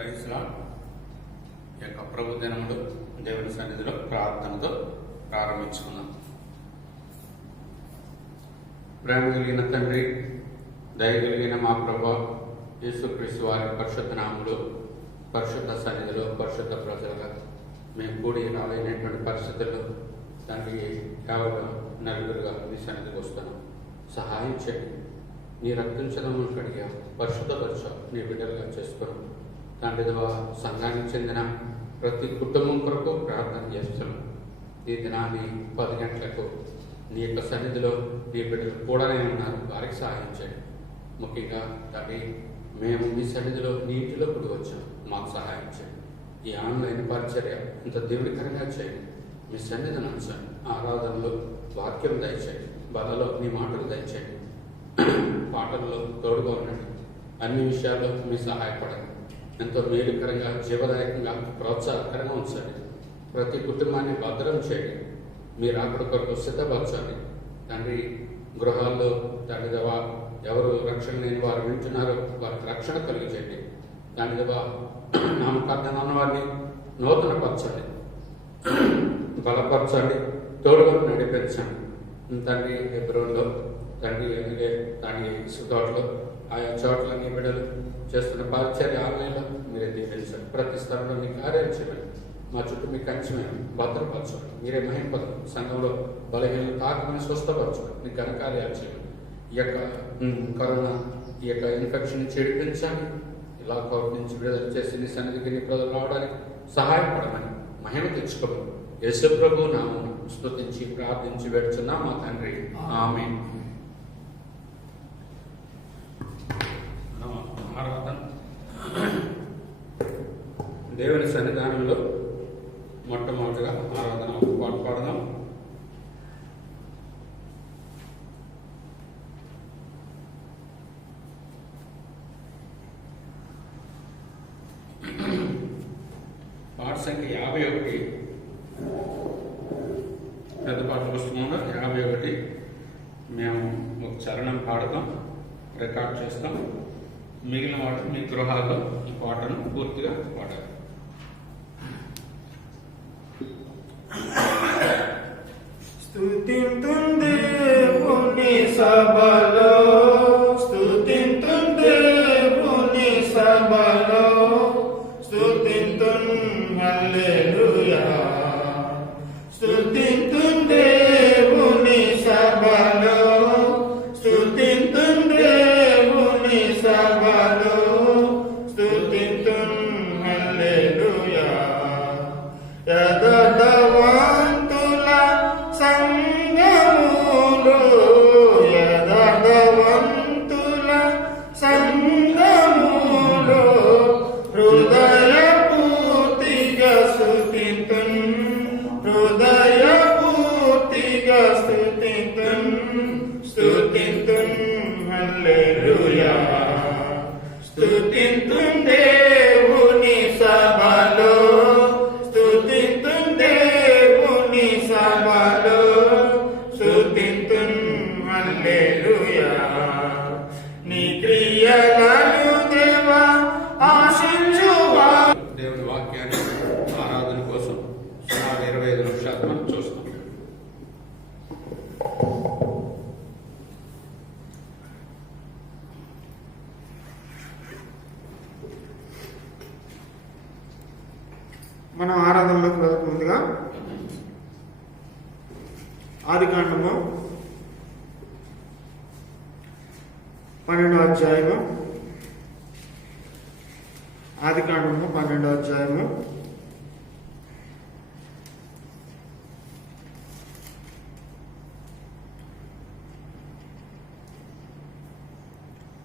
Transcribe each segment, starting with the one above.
Praise lord. ఈ యొక్క ప్రభు దినములు దేవుని సన్నిధిలో ప్రార్థనతో ప్రారంభించుకున్నాం. ప్రేమ కలిగిన తండ్రి, దయ కలిగిన మా ప్రభువా యేసుక్రీస్తు వారి పరిశుద్ధ నామములో పరిశుద్ధ సన్నిధిలో పరిశుద్ధ ప్రజలుగా మేము కూడి రాలేనటువంటి పరిస్థితుల్లో తండ్రి కేవలం నలుగురుగా మీ సన్నిధికి వస్తున్నాం. సహాయం చేయండి. నీ రక్తం చదవము కడిగా పరిశుద్ధపరచ నీ బిడ్డలుగా చేసుకున్నాం. తండ్రి ద్వారా సంఘానికి చెందిన ప్రతి కుటుంబం కొరకు ప్రార్థన చేస్తున్నాం. ఈ దినాన్ని 10 గంటలకు నీ యొక్క సన్నిధిలో నీ బిడ్డలు కూడానే ఉన్నారు, వారికి సహాయం చేయండి. ముఖ్యంగా తండ్రి మేము మీ సన్నిధిలో నీ ఇంటిలో కూడి వచ్చాం, మాకు సహాయం చేయండి. ఈ ఆన్లైన్ పరిచర్య ఇంత దేవుడికరంగా చేయండి. మీ సన్నిధిని ఉంచండి. ఆరాధనలో వాక్యం దయచేయండి, బలలో నీ మాటలు దయచేయండి, పాటల్లో తోడుగా ఉండండి. అన్ని విషయాల్లో మీ సహాయపడండి. ఎంతో మేలుకరంగా జీవదాయకంగా ప్రోత్సాహకరంగా ఉంచండి. ప్రతి కుటుంబాన్ని భద్రం చేయండి. మీరు అక్కడ కొరకు సిద్ధపరచండి. తండ్రి గృహాల్లో తండ్రి దేవా ఎవరు రక్షణ లేని వారు వింటున్నారో వారికి రక్షణ కలిగించండి. తండ్రి దేవా నామకార్థం ఉన్న వారిని నూతనపరచండి, బలపరచండి, తోడుగా నడిపించండి. తండ్రి హెబ్రోన్లో తండ్రి తండ్రి తోటలో ఆయా చోట్ల నీ బిడ్డలు చేస్తున్న పరిచర్య ఆలయంలో మీరే దీవించండి. ప్రతి స్థలంలో మీ కార్యాలు చేయండి. మా చుట్టూ మీ కంచెమేమి భద్రపరచండి. మీరే మహింపదు. సంఘంలో బలహీనలు తాకమని స్వస్థపరచండి. మీ ఘనకార్యాలు చేయండి. ఈ యొక్క కరోనా ఈ యొక్క ఇన్ఫెక్షన్ చెడిపించండి. ఇలా కోర్టు నుంచి విడుదల చేసి నీ సన్నిధికి నీ ప్రజలు రావడానికి సహాయపడమని మహిమ తెచ్చుకోమని యేసు ప్రభు నామమున స్తుతించి ప్రార్థించి వేడుచున్నా మా తండ్రి, ఆమేన్. ఆరాధన దేవుని సన్నిధానంలో మొట్టమొదటిగా ఆరాధన పాట పాడదాం. పాట సంఖ్య 51, పెద్ద పాట పుస్తకంలో 51. మేము ఒక చరణం పాడతాం, రికార్డ్ చేస్తాం. మిగిలిన వాటి మీ గృహాల్లో ఈ పాటను పూర్తిగా పాడాలి. స్తుతింతున్ దేవుని సభలో, స్తుతింతున్ దేవుని సభలో, స్తుతింతున్ హల్లెలూయా. స్తుతింతున్ దేవుని సభలో, స్తుతింతున్ దేవుని సభలో, స్తుతింతున్ హల్లెలూయా. యథార్థవంతుల సంఘములో, యథార్థవంతుల సంఘములో హృదయపూర్తిగా స్తుతింతున్, హృదయపూర్తిగా స్తుతింతున్, స్తుతింతున్ హల్లెలూయా. స్తుతింతున్ దేవుని సభలో, స్తుతింతున్ దేవుని సభలో, స్తుతింతున్ హల్లెలూయా. నీ క్రియలను దేవా ఆశించువా. దేవుని వాక్యాన్ని ఆరాధన కోసం సుమారు 25 నిమిషాలు మనం చూస్తాం. మనం ఆరాధనలోకి వెళ్ళక ముందుగా ఆదికాండము 12వ అధ్యాయము, ఆదికాండము 12వ అధ్యాయము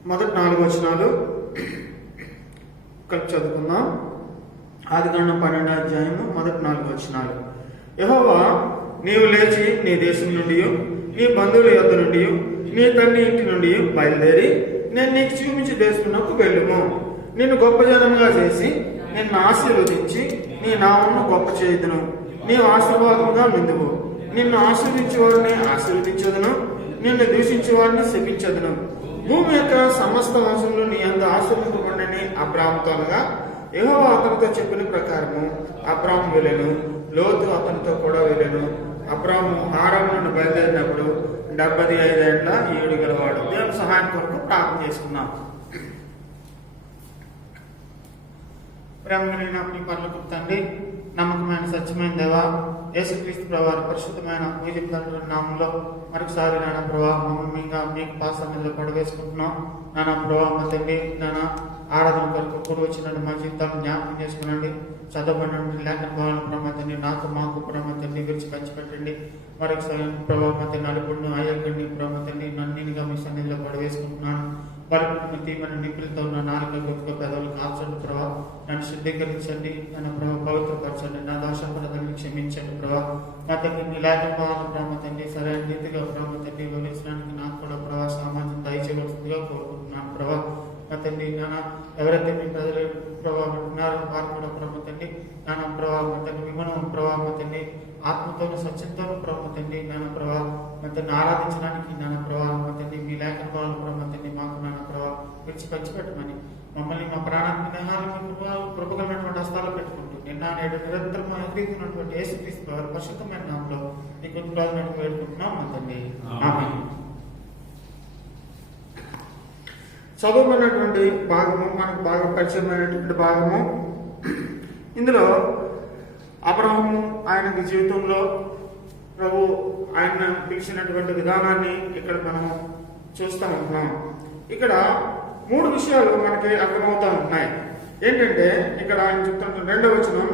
మొదటి 4 వచనాలు కలిసి చదువుకుందాం. ఆదికాండం 12వ అధ్యాయము మొదటి 4 వచనాలు. యెహోవా, నీవు లేచి నీ దేశం నుండి, నీ బంధువుల యొద్ద నుండి, నీ తండ్రి ఇంటి నుండి బయలుదేరి నేను నీకు చూపించి దేశమునకు వెళ్ళుము. నిన్ను గొప్ప జనముగా చేసి నిన్ను ఆశీర్వదించి నీ నామమును గొప్ప చేయుదును. నీవు ఆశీర్వాదముగా నుందువు. నిన్ను ఆశీర్వించే వారిని ఆశీర్వదించదును, నిన్ను దూషించే వారిని శపించదును. భూమి యొక్క సమస్త వంశంలో నీ అంత ఆశీర్వదింపబడినని అబ్రాహాముతో అనగా, యెహోవా అతనితో చెప్పిన ప్రకారము అబ్రాము వెళ్ళెను, లోతు అతనితో కూడా వెళ్ళెను. అబ్రాము హారాము నుండి బయలుదేరినప్పుడు 75 ఏళ్ల ఏడు గలవాడు. దేవుని సహాయం కొరకు ప్రార్థన చేసుకున్నాం. ప్రేమగలిగిన మీ పనులకు తండ్రి, నమ్మకమైన సత్యమైన దేవా, యేసుక్రీస్తు ప్రభువారి పరిశుద్ధమైన పూజిత నామంలో మరొకసారి నాన్న ప్రభా మమ్మల్ని మీకు పాసంలో పడవేసుకుంటున్నాం. నాన్న ప్రభా మా తండ్రి నాన్న ఆరాధన కొరకు కూడి వచ్చిన మా జీవితాలను జ్ఞాపకం చేసుకునండి. చదవబడిన లేఖన భావాలను ప్రమాదండి నాకు మాకు ప్రమాదండి విరిచి పంచిపెట్టండి. మరొకసారి ప్రభావతి నలుగురిని అయ్యగండి ప్రభావతండి నన్నిగా మీ సన్నిధిలో పడవేసుకుంటున్నాను. పరిపూర్ణ తీవ్రమైన నిపులతో ఉన్న నాలుక గొప్ప పెదవులు కాల్చండి ప్రభావ. నన్ను శుద్ధీకరించండి, నన్ను ప్రభావ పవిత్రపరచండి, నా దోషాపరాధాలను క్షమించండి ప్రభావ. నా తండ్రి మీ లేఖన భావాలను ప్రమాదండి సరైన రీతిగా ప్రమాదండి వివరించడానికి నాకు కూడా ప్రభావ సామాన్యం దయచేయవలసిందిగా కోరుకుంటున్నాను ప్రభావ. నా తండ్రి నాన్న ఎవరైతే మీ ప్రజలు ప్రభావం ఉన్నారో వారు కూడా ప్రభావండి నాన్న ప్రభావం తండ్రి విమనం ప్రభావం తండ్రి ఆత్మతోనూ సత్యంతోనూ ప్రభావండి నాన్న ప్రభావం తండ్రి ఆరాధించడానికి నాన్న ప్రభావం తండ్రి మీ లేఖన భావాలు ప్రభావండి మాకు నాన్న ప్రభావం విడిచి పంచిపెట్టమని మమ్మల్ని మా ప్రాణానికి నిహారం కృపగలమైనటువంటి హస్తాలు పెట్టుకుంటూ నిన్న నేడు నిరంతరం ఎదుగుతున్నటువంటి యేసుక్రీస్తు వారి పరిశుద్ధమైన నామంలో ఈ కృతజ్ఞతలు వేడుకుంటున్నాం మా తండ్రి. ఆమేన్. చదువుకున్నటువంటి భాగము మనకు బాగా పరిచయమైనటువంటి భాగము. ఇందులో అబ్రహాము ఆయనకి జీవితంలో ప్రభు ఆయన పిలిచినటువంటి విధానాన్ని ఇక్కడ మనము చూస్తూ ఉంటున్నాం. ఇక్కడ 3 విషయాలు మనకి అర్థమవుతా ఉన్నాయి. ఏంటంటే ఇక్కడ ఆయన చెప్తున్న 2వ వచనం,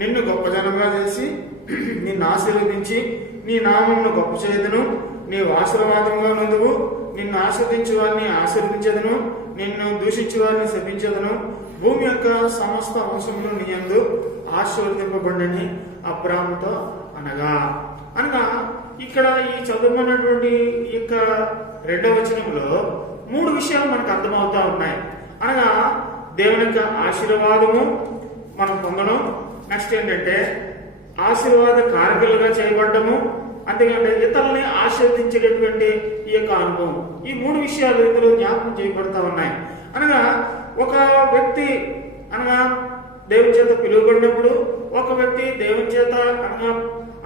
నిన్ను గొప్ప జనంగా చేసి నిన్ను ఆశీర్వదించి నీ నామమును గొప్ప చేయదును, నీవు ఆశీర్వాదంగా నుందువు, నిన్ను ఆస్వాదించే వారిని ఆశీర్వదించదును, నిన్ను దూషించే వారిని శపించదును, భూమి యొక్క సమస్త వంశములు నీ యందు ఆశీర్వదింపబడినని అబ్రాముతో అనగా ఇక్కడ ఈ చదువుకున్నటువంటి ఈ యొక్క 2వ వచనంలో 3 విషయాలు మనకు అర్థమవుతా ఉన్నాయి. అనగా దేవుని యొక్క ఆశీర్వాదము మనం పొందడం, నెక్స్ట్ ఏంటంటే ఆశీర్వాద కార్యకులుగా చేయబడ్డము, అంతేకాంటే ఇతరుల్ని ఆశీర్వదించేటటువంటి ఈ యొక్క అనుభవం. ఈ 3 విషయాలు ఇందులో జ్ఞాపకం చేయబడతా ఉన్నాయి. అనగా ఒక వ్యక్తి అనగా దేవుని చేత పిలువబడినప్పుడు, ఒక వ్యక్తి దేవుని చేత అనగా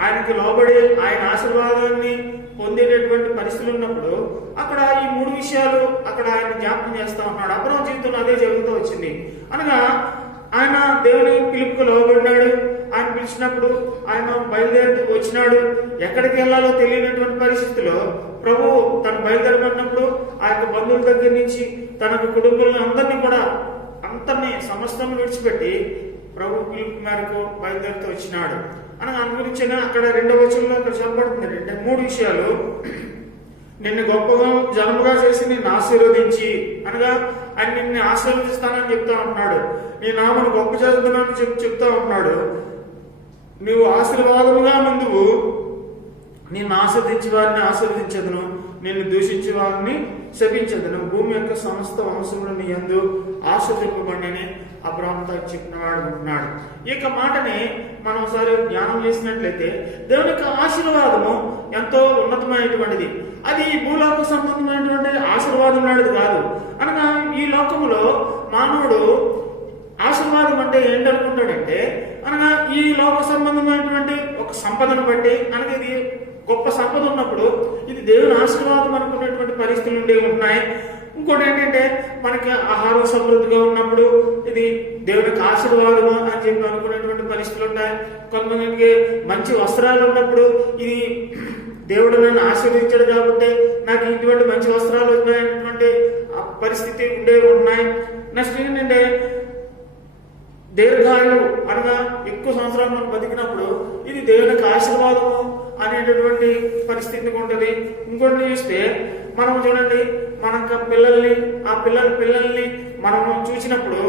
ఆయనకి లోబడి ఆయన ఆశీర్వాదాన్ని పొందేటటువంటి పరిస్థితులు ఉన్నప్పుడు అక్కడ ఈ 3 విషయాలు అక్కడ ఆయన జ్ఞాపకం చేస్తా ఉన్నాడు. అబ్రహాము జీవితంలో అదే జరుగుతూ వచ్చింది. అనగా ఆయన దేవుని పిలుపుకు లోబడినాడు. ఆయన పిలిచినప్పుడు ఆయన బయలుదేరి వచ్చినాడు. ఎక్కడికి వెళ్ళాలో తెలియనటువంటి పరిస్థితిలో ప్రభు తను బయలుదేరబడినప్పుడు ఆ యొక్క బంధువుల దగ్గర నుంచి తన కుటుంబాలను అందరినీ సమస్తం విడిచిపెట్టి ప్రభు పిలుపు మేరకు బయలుదేరుతూ వచ్చినాడు. అనగా అందు గురించి అక్కడ 2వ వచనంలో అక్కడ చెప్పబడుతుంది. 3 విషయాలు, నిన్ను గొప్పగా జనముగా చేసి నిన్ను ఆశీర్వదించి, అనగా ఆయన నిన్ను ఆశీర్వదిస్తానని చెప్తా ఉంటున్నాడు. నీ నామను గొప్ప చేస్తున్నానని చెప్తా ఉంటున్నాడు. నువ్వు ఆశీర్వాదముగా ముందువు, నిన్ను ఆస్వాదించే వారిని ఆశీర్వదించదును, నిన్ను దూషించే వారిని శపించదును, భూమి యొక్క సమస్త వంశములు నీ యందు ఆశీర్వదింపబడినని అబ్రాహాముతో చెప్పినాడు. ఈ యొక్క మాటని మనం ఒకసారి ధ్యానం చేసినట్లయితే దేవుని యొక్క ఆశీర్వాదము ఎంతో ఉన్నతమైనటువంటిది. అది ఈ భూలోక సంబంధమైనటువంటి ఆశీర్వాదం లాంటిది కాదు. అనగా ఈ లోకములో మానవుడు ఆశీర్వాదం అంటే ఏంటనుకుంటాడంటే, అనగా ఈ లోక సంబంధమైనటువంటి ఒక సంపదను బట్టి, అనగా ఇది గొప్ప సంపద ఉన్నప్పుడు ఇది దేవుని ఆశీర్వాదం అనుకునేటువంటి పరిస్థితులు ఉంటున్నాయి. ఇంకోటి ఏంటంటే మనకి ఆహారం సమృద్ధిగా ఉన్నప్పుడు ఇది దేవునికి ఆశీర్వాదము అని చెప్పి అనుకునేటువంటి పరిస్థితులు ఉంటాయి. కొంతమందికి మంచి వస్త్రాలు ఉన్నప్పుడు ఇది దేవుడు నన్ను ఆశీర్వదించాడు కాబట్టి నాకు ఇటువంటి మంచి వస్త్రాలు ఉన్నాయనేటువంటి పరిస్థితి ఉన్నాయి. నెక్స్ట్ ఏంటంటే దీర్ఘాయువు, అనగా ఎక్కువ సంవత్సరాలు మనం బతికినప్పుడు ఇది దేవునికి ఆశీర్వాదము అనేటటువంటి పరిస్థితి ఉంటుంది. ఇంకోటి చూస్తే మనం చూడండి, మన పిల్లల్ని మనము చూసినప్పుడు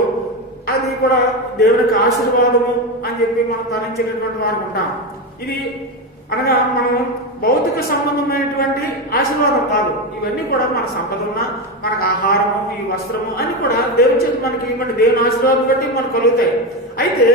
అది కూడా దేవునికి ఆశీర్వాదము అని చెప్పి మనం తరించినటువంటి వారు ఉంటాం. ఇది అనగా మనం భౌతిక సంబంధమైనటువంటి ఆశీర్వాదం కాదు. ఇవన్నీ కూడా మన సంపద ఉన్న మనకు ఆహారము, ఈ వస్త్రము అని కూడా దేవుని చేతి మనకి ఇవ్వండి, దేవుని ఆశీర్వాదం బట్టి మనకు కలుగుతాయి. అయితే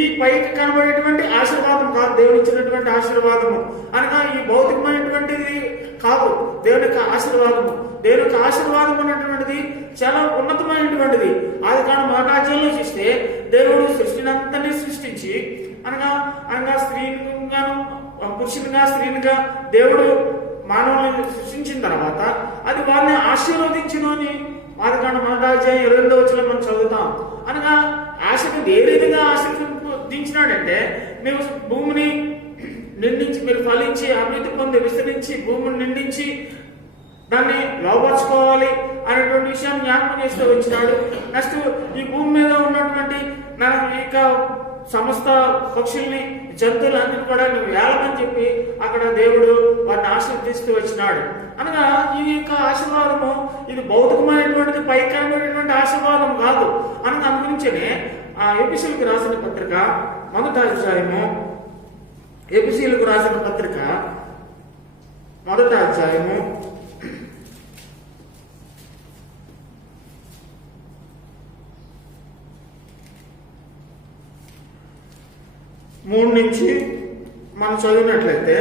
ఈ పైకి కనబడేటువంటి ఆశీర్వాదం కాదు దేవుని ఇచ్చినటువంటి ఆశీర్వాదము. అనగా ఈ భౌతికమైనటువంటిది కాదు దేవుని యొక్క ఆశీర్వాదము. దేవునికి ఆశీర్వాదం ఉన్నటువంటిది చాలా ఉన్నతమైనటువంటిది. ఆది కాండం 1 చూస్తే దేవుడు సృష్టిని అంతని సృష్టించి అనగా స్త్రీగాను పురుషునిగా స్త్రీనిగా దేవుడు మానవులను సృష్టించిన తర్వాత అది వారిని ఆశీర్వదించును అని ఆది కాండం 1:22 మనం చదువుతాం. అనగా ఆశీర్వది ఏ విధంగా ఆశీర్వదించినాడంటే, మేము భూమిని నిండించి, మీరు ఫలించి అభివృద్ధి పొంది విస్తరించి భూమిని నిండించి దాన్ని లోపరుచుకోవాలి అనేటువంటి విషయాన్ని జ్ఞాపకం చేస్తూ వచ్చినాడు. నెక్స్ట్ ఈ భూమి మీద ఉన్నటువంటి ఇక సమస్త పక్షుల్ని జంతువులన్నీ కూడా నువ్వు వేలమని చెప్పి అక్కడ దేవుడు వారిని ఆశీర్వదిస్తూ వచ్చినాడు. అనగా ఈ యొక్క ఆశీర్వాదము ఇది భౌతికమైనటువంటిది, పైకమైనటువంటి ఆశీర్వాదం కాదు. అనగా అందుగురించనే ఆ ఎఫెసీయులకు రాసిన పత్రిక 1వ అధ్యాయము, ఎఫెసీయులకు రాసిన పత్రిక 1వ అధ్యాయము 3 నుంచి మనం చదివినట్లయితే,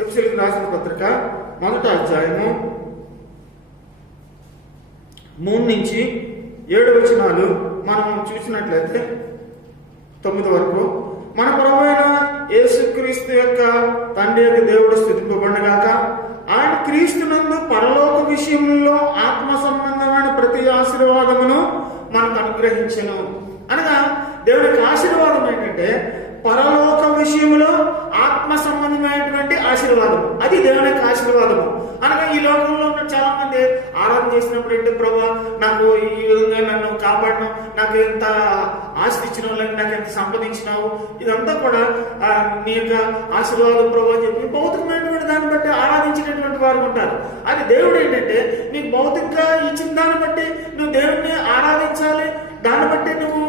ఎఫెసీయులకు రాసిన పత్రిక 1వ అధ్యాయము 3 నుంచి 7 వచనాలు మనం చూసినట్లయితే 9 వరకు, మన ప్రభువైన యేసుక్రీస్తు యొక్క తండ్రి యొక్క దేవుడు స్తుతింపబడుగాక. ఆయన క్రీస్తునందు పరలోక విషయంలో ఆత్మ సంబంధమైన ప్రతి ఆశీర్వాదమును మనకు అనుగ్రహించెను. అనగా దేవుడికి ఆశీర్వాదం ఏంటంటే పరలోక విషయంలో ఆత్మ సంబంధమైనటువంటి ఆశీర్వాదం, అది దేవుని యొక్క ఆశీర్వాదము. అనగా ఈ లోకంలో ఉన్న చాలా మంది ఆరాధన చేసినప్పుడు ఏంటి, ప్రభా నాకు ఈ విధంగా నన్ను కాపాడను, నాకు ఎంత ఆస్తి ఇచ్చినావు, లేక నాకు ఎంత సంపాదించినావు, ఇదంతా కూడా నీ యొక్క ఆశీర్వాదం ప్రభా అని చెప్పి భౌతికమైనటువంటి దాన్ని బట్టి ఆరాధించినటువంటి వారు ఉంటారు. అది దేవుడు ఏంటంటే నీకు భౌతికంగా ఇచ్చిన దాన్ని బట్టి నువ్వు దేవుడిని ఆరాధించాలి, దాన్ని బట్టి నువ్వు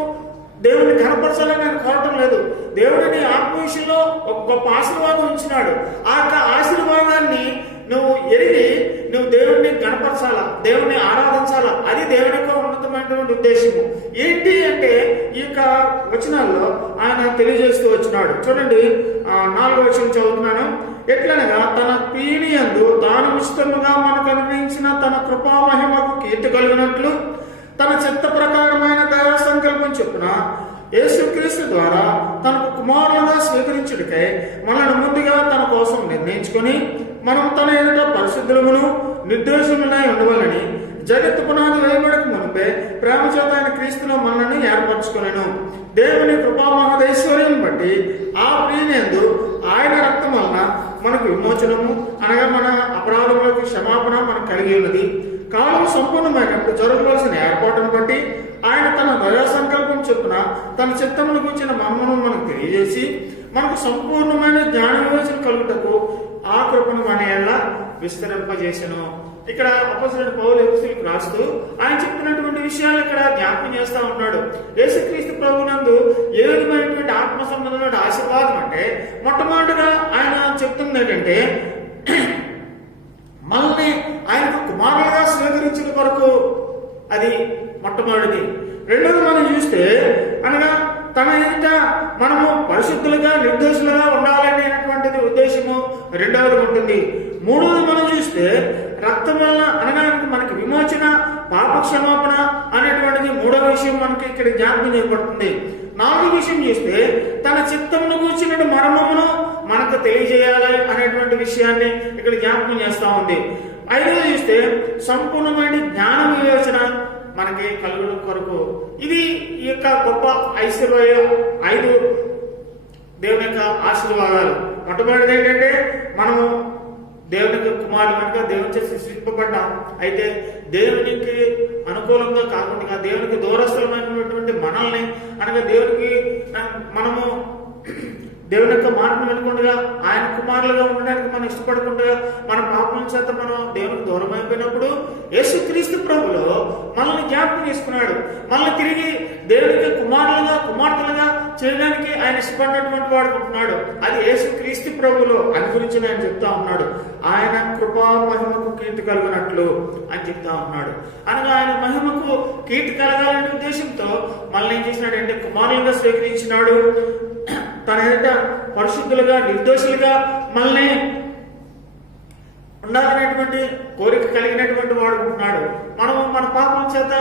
దేవుడిని ఘనపరచాలని నేను కోరటం లేదు. దేవుడిని ఆత్మ విషయంలో ఒక గొప్ప ఆశీర్వాదం ఇచ్చినాడు. ఆ ఆశీర్వాదాన్ని నువ్వు ఎరిగి నువ్వు దేవుడిని గణపరచాలా, దేవుడిని ఆరాధించాలా, అది దేవుని యొక్క ఉన్నతమైనటువంటి ఉద్దేశము. ఏంటి అంటే ఈ యొక్క వచనాల్లో ఆయన తెలియజేస్తూ వచ్చినాడు. చూడండి, 4వ వచనం చదువుతున్నాను. ఎట్లనగా తన పీనియందు తాను ఉచితముగా మనకు అనుగ్రహించిన తన కృపా మహిమకు కీర్తి కలిగినట్లు తన చిత్త ప్రకారమైన దయా సంకల్పం చొప్పున యేసుక్రీస్తు ద్వారా తనకు కుమారులుగా స్వీకరించుటకై మనల్ని ముందుగా తన కోసం నిర్ణయించుకొని మనం తన ఎదుట పరిశుద్ధులమును నిర్దోషములై ఉండవాలని జగత్తు పునాది వేయబడక మునిపే ప్రేమ చేత ఆయన క్రీస్తులో మనల్ని ఏర్పరచుకొనెను. దేవుని కృపా మహదైశ్వర్యం బట్టి ఆ ప్రియనందు ఆయన రక్తం వలన మనకు విమోచనము, అనగా మన అపరాధములకు క్షమాపణ మనకు కలిగి ఉన్నది. కాలం సంపూర్ణమైనప్పుడు జరగవలసిన ఏర్పాటును బట్టి ఆయన తన దయా సంకల్పం చొప్పున తన చిత్తమును కూర్చిన మర్మను మనకు తెలియజేసి మనకు సంపూర్ణమైన జ్ఞాన వివేచన కలుగుటకు ఆ కృపను మన ఎలా విస్తరింపజేసెను. ఇక్కడ అపోస్తలుడైన పౌలు ఎఫెసీయులకు రాస్తూ ఆయన చెప్పినటువంటి విషయాలు ఇక్కడ జ్ఞాపకం చేస్తా ఉన్నాడు. యేసుక్రీస్తు ప్రభువునందు ఏ విధమైనటువంటి ఆత్మ సంబంధమైన ఆశీర్వాదం అంటే, మొట్టమొదటిగా ఆయన చెప్తుంది ఏంటంటే మనల్ని ఆయనకు కుమారులుగా స్వీకరించిన కొరకు, అది మొట్టమొదటిది. రెండోది మనం చూస్తే అనగా తన ఎదుట మనము పరిశుద్ధులుగా నిర్దోషులుగా ఉండాలనేటువంటిది ఉద్దేశము రెండవది ఉంటుంది. మూడవది మనం చూస్తే రక్తం వలన అనగా మనకి విమోచన, పాప క్షమాపణ అనేటువంటిది మూడవ విషయం మనకి ఇక్కడ జ్ఞాపకం చేయబడుతుంది. నాలుగో విషయం చూస్తే తన చిత్తమును కూర్చున్న మర్మమును మనకు తెలియజేయాలి అనేటువంటి విషయాన్ని ఇక్కడ జ్ఞాపకం చేస్తా ఉంది. ఐదవది చూస్తే సంపూర్ణమైన జ్ఞాన వివేచన మనకి కలుగడం కొరకు. ఇది ఈ యొక్క గొప్ప 5 దేవుని యొక్క ఆశీర్వాదాలు. మొట్టమొదటిది ఏంటంటే మనము దేవుని యొక్క కుమారులు కనుక దేవుని చేసి సృష్టింపబడ్డాం. అయితే దేవునికి అనుకూలంగా కాకుండా దేవునికి దూరస్థలమైనటువంటి మనల్ని అనగా దేవునికి మనము దేవుని యొక్క మాటను వినకుండా ఆయన కుమారులుగా ఉండడానికి మనం ఇష్టపడకుండా మన పాపం చేత మనం దేవునికి దూరం అయిపోయినప్పుడు యేసుక్రీస్తు ప్రభులో మనల్ని జ్ఞాపకం చేసుకున్నాడు. మనల్ని తిరిగి దేవునికి కుమారులుగా కుమార్తెలుగా చేయడానికి ఆయన ఇష్టపడినటువంటి వాడు ఉంటున్నాడు. అది యేసుక్రీస్తు ప్రభులో అని గురించి ఆయన చెప్తా ఉన్నాడు. ఆయన కృపా మహిమకు కీర్తి కలుగునట్లు అని చెప్తా ఉన్నాడు. అనగా ఆయన మహిమకు కీర్తి కలగాలనే ఉద్దేశంతో మనల్ని ఏం చేసినాడంటే కుమారులుగా స్వీకరించినాడు. తన ఎదుట పరిశుద్ధులుగా నిర్దోషులుగా మనల్ని ఉండాలనేటువంటి కోరిక కలిగినటువంటి వాడు ఉంటున్నాడు. మనము మన పాపం చేత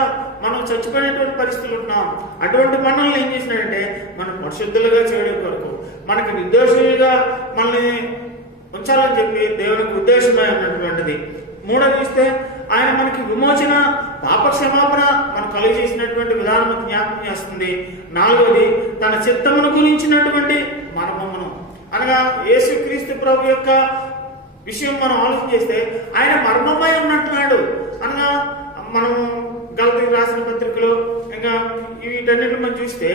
మనం చచ్చిపోయినటువంటి పరిస్థితులు ఉంటున్నాం. అటువంటి మనల్ని ఏం చేసినాడంటే మనం పరిశుద్ధులుగా చేయడం కొరకు, మనకి నిర్దోషులుగా మనల్ని ఉంచాలని చెప్పి దేవునికి ఉద్దేశమై ఉన్నటువంటిది. మూడోది చూస్తే ఆయన మనకి విమోచన, పాప క్షమాపణ మనం కలిగి చేసినటువంటి విధానం జ్ఞాపకం చేస్తుంది. నాలుగోది తన చిత్తమును గురించినటువంటి మర్మమును, అనగా యేసుక్రీస్తు ప్రభు యొక్క విషయం మనం ఆలోచన చేస్తే ఆయన మర్మమై ఉన్నట్టున్నాడు. అనగా మనం గలతీయులకు రాసిన పత్రికలో ఇంకా వీటన్నిటి మనం చూస్తే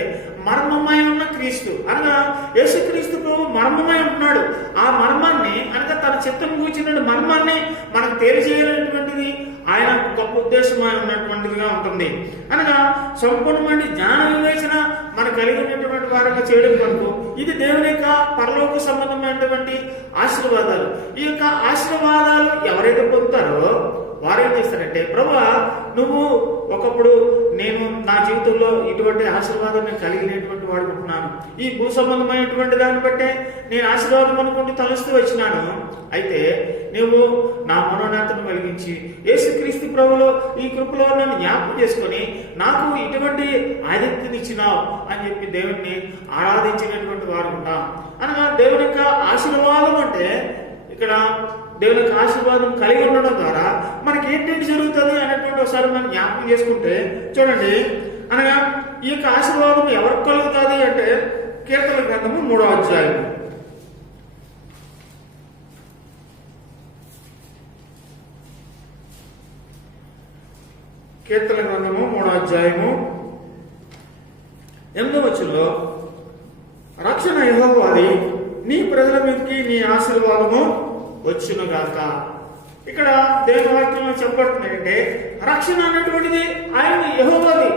మర్మమై ఉన్న క్రీస్తు, అనగా యేసుక్రీస్తు ప్రభు మర్మమై ఉంటున్నాడు. ఆ మర్మాన్ని, అనగా తన చిత్తం కూర్చున్న మర్మాన్ని మనకు తెలియజేయాలనేటువంటిది ఆయన గొప్ప ఉద్దేశమై ఉన్నటువంటిదిగా ఉంటుంది. అనగా సంపూర్ణమైన జ్ఞాన వివేచన మనకు కలిగి ఉన్నటువంటి వారంగా చేయడం కొరకు ఇది దేవుని యొక్క పరలోక సంబంధమైనటువంటి ఆశీర్వాదాలు. ఈ యొక్క ఆశీర్వాదాలు ఎవరైతే పొందుతారో వారు ఏం చేస్తారంటే, ప్రభువా నువ్వు ఒకప్పుడు నేను నా జీవితంలో ఇటువంటి ఆశీర్వాదం నేను కలిగినటువంటి వాడుకుంటున్నాను, ఈ భూ సంబంధమైనటువంటి దాన్ని బట్టే నేను ఆశీర్వాదం అనుకుంటూ తలుస్తూ వచ్చినాను. అయితే నువ్వు నా మనోనేతను వెలిగించి యేసుక్రీస్తు ప్రభులో ఈ కృపలో నన్ను జ్ఞాపకం చేసుకొని నాకు ఇటువంటి ఆదిత్యనిచ్చినావు అని చెప్పి దేవుణ్ణి ఆరాధించినటువంటి వారు ఉంటాం. అనగా దేవుని యొక్క ఆశీర్వాదం అంటే ఇక్కడ దేవుని యొక్క ఆశీర్వాదం కలిగి ఉండడం ద్వారా మనకి ఏంటంటే జరుగుతుంది అనేటువంటి ఒకసారి మనం జ్ఞాపకం చేసుకుంటే చూడండి. అనగా ఈ యొక్క ఆశీర్వాదం ఎవరికి కలుగుతుంది అంటే కీర్తన గ్రంథము 3వ అధ్యాయం. కీర్తన గ్రంథము 3వ అధ్యాయము 8వ వచనంలో రక్షణ యెహోవాది, నీ ప్రజల మీదకి నీ ఆశీర్వాదము వచ్చునుగాక. ఇక్కడ దేవుని వాక్యంలో చెప్పబడుతుందంటే రక్షణ అనేటువంటిది ఆయన యెహోవాది.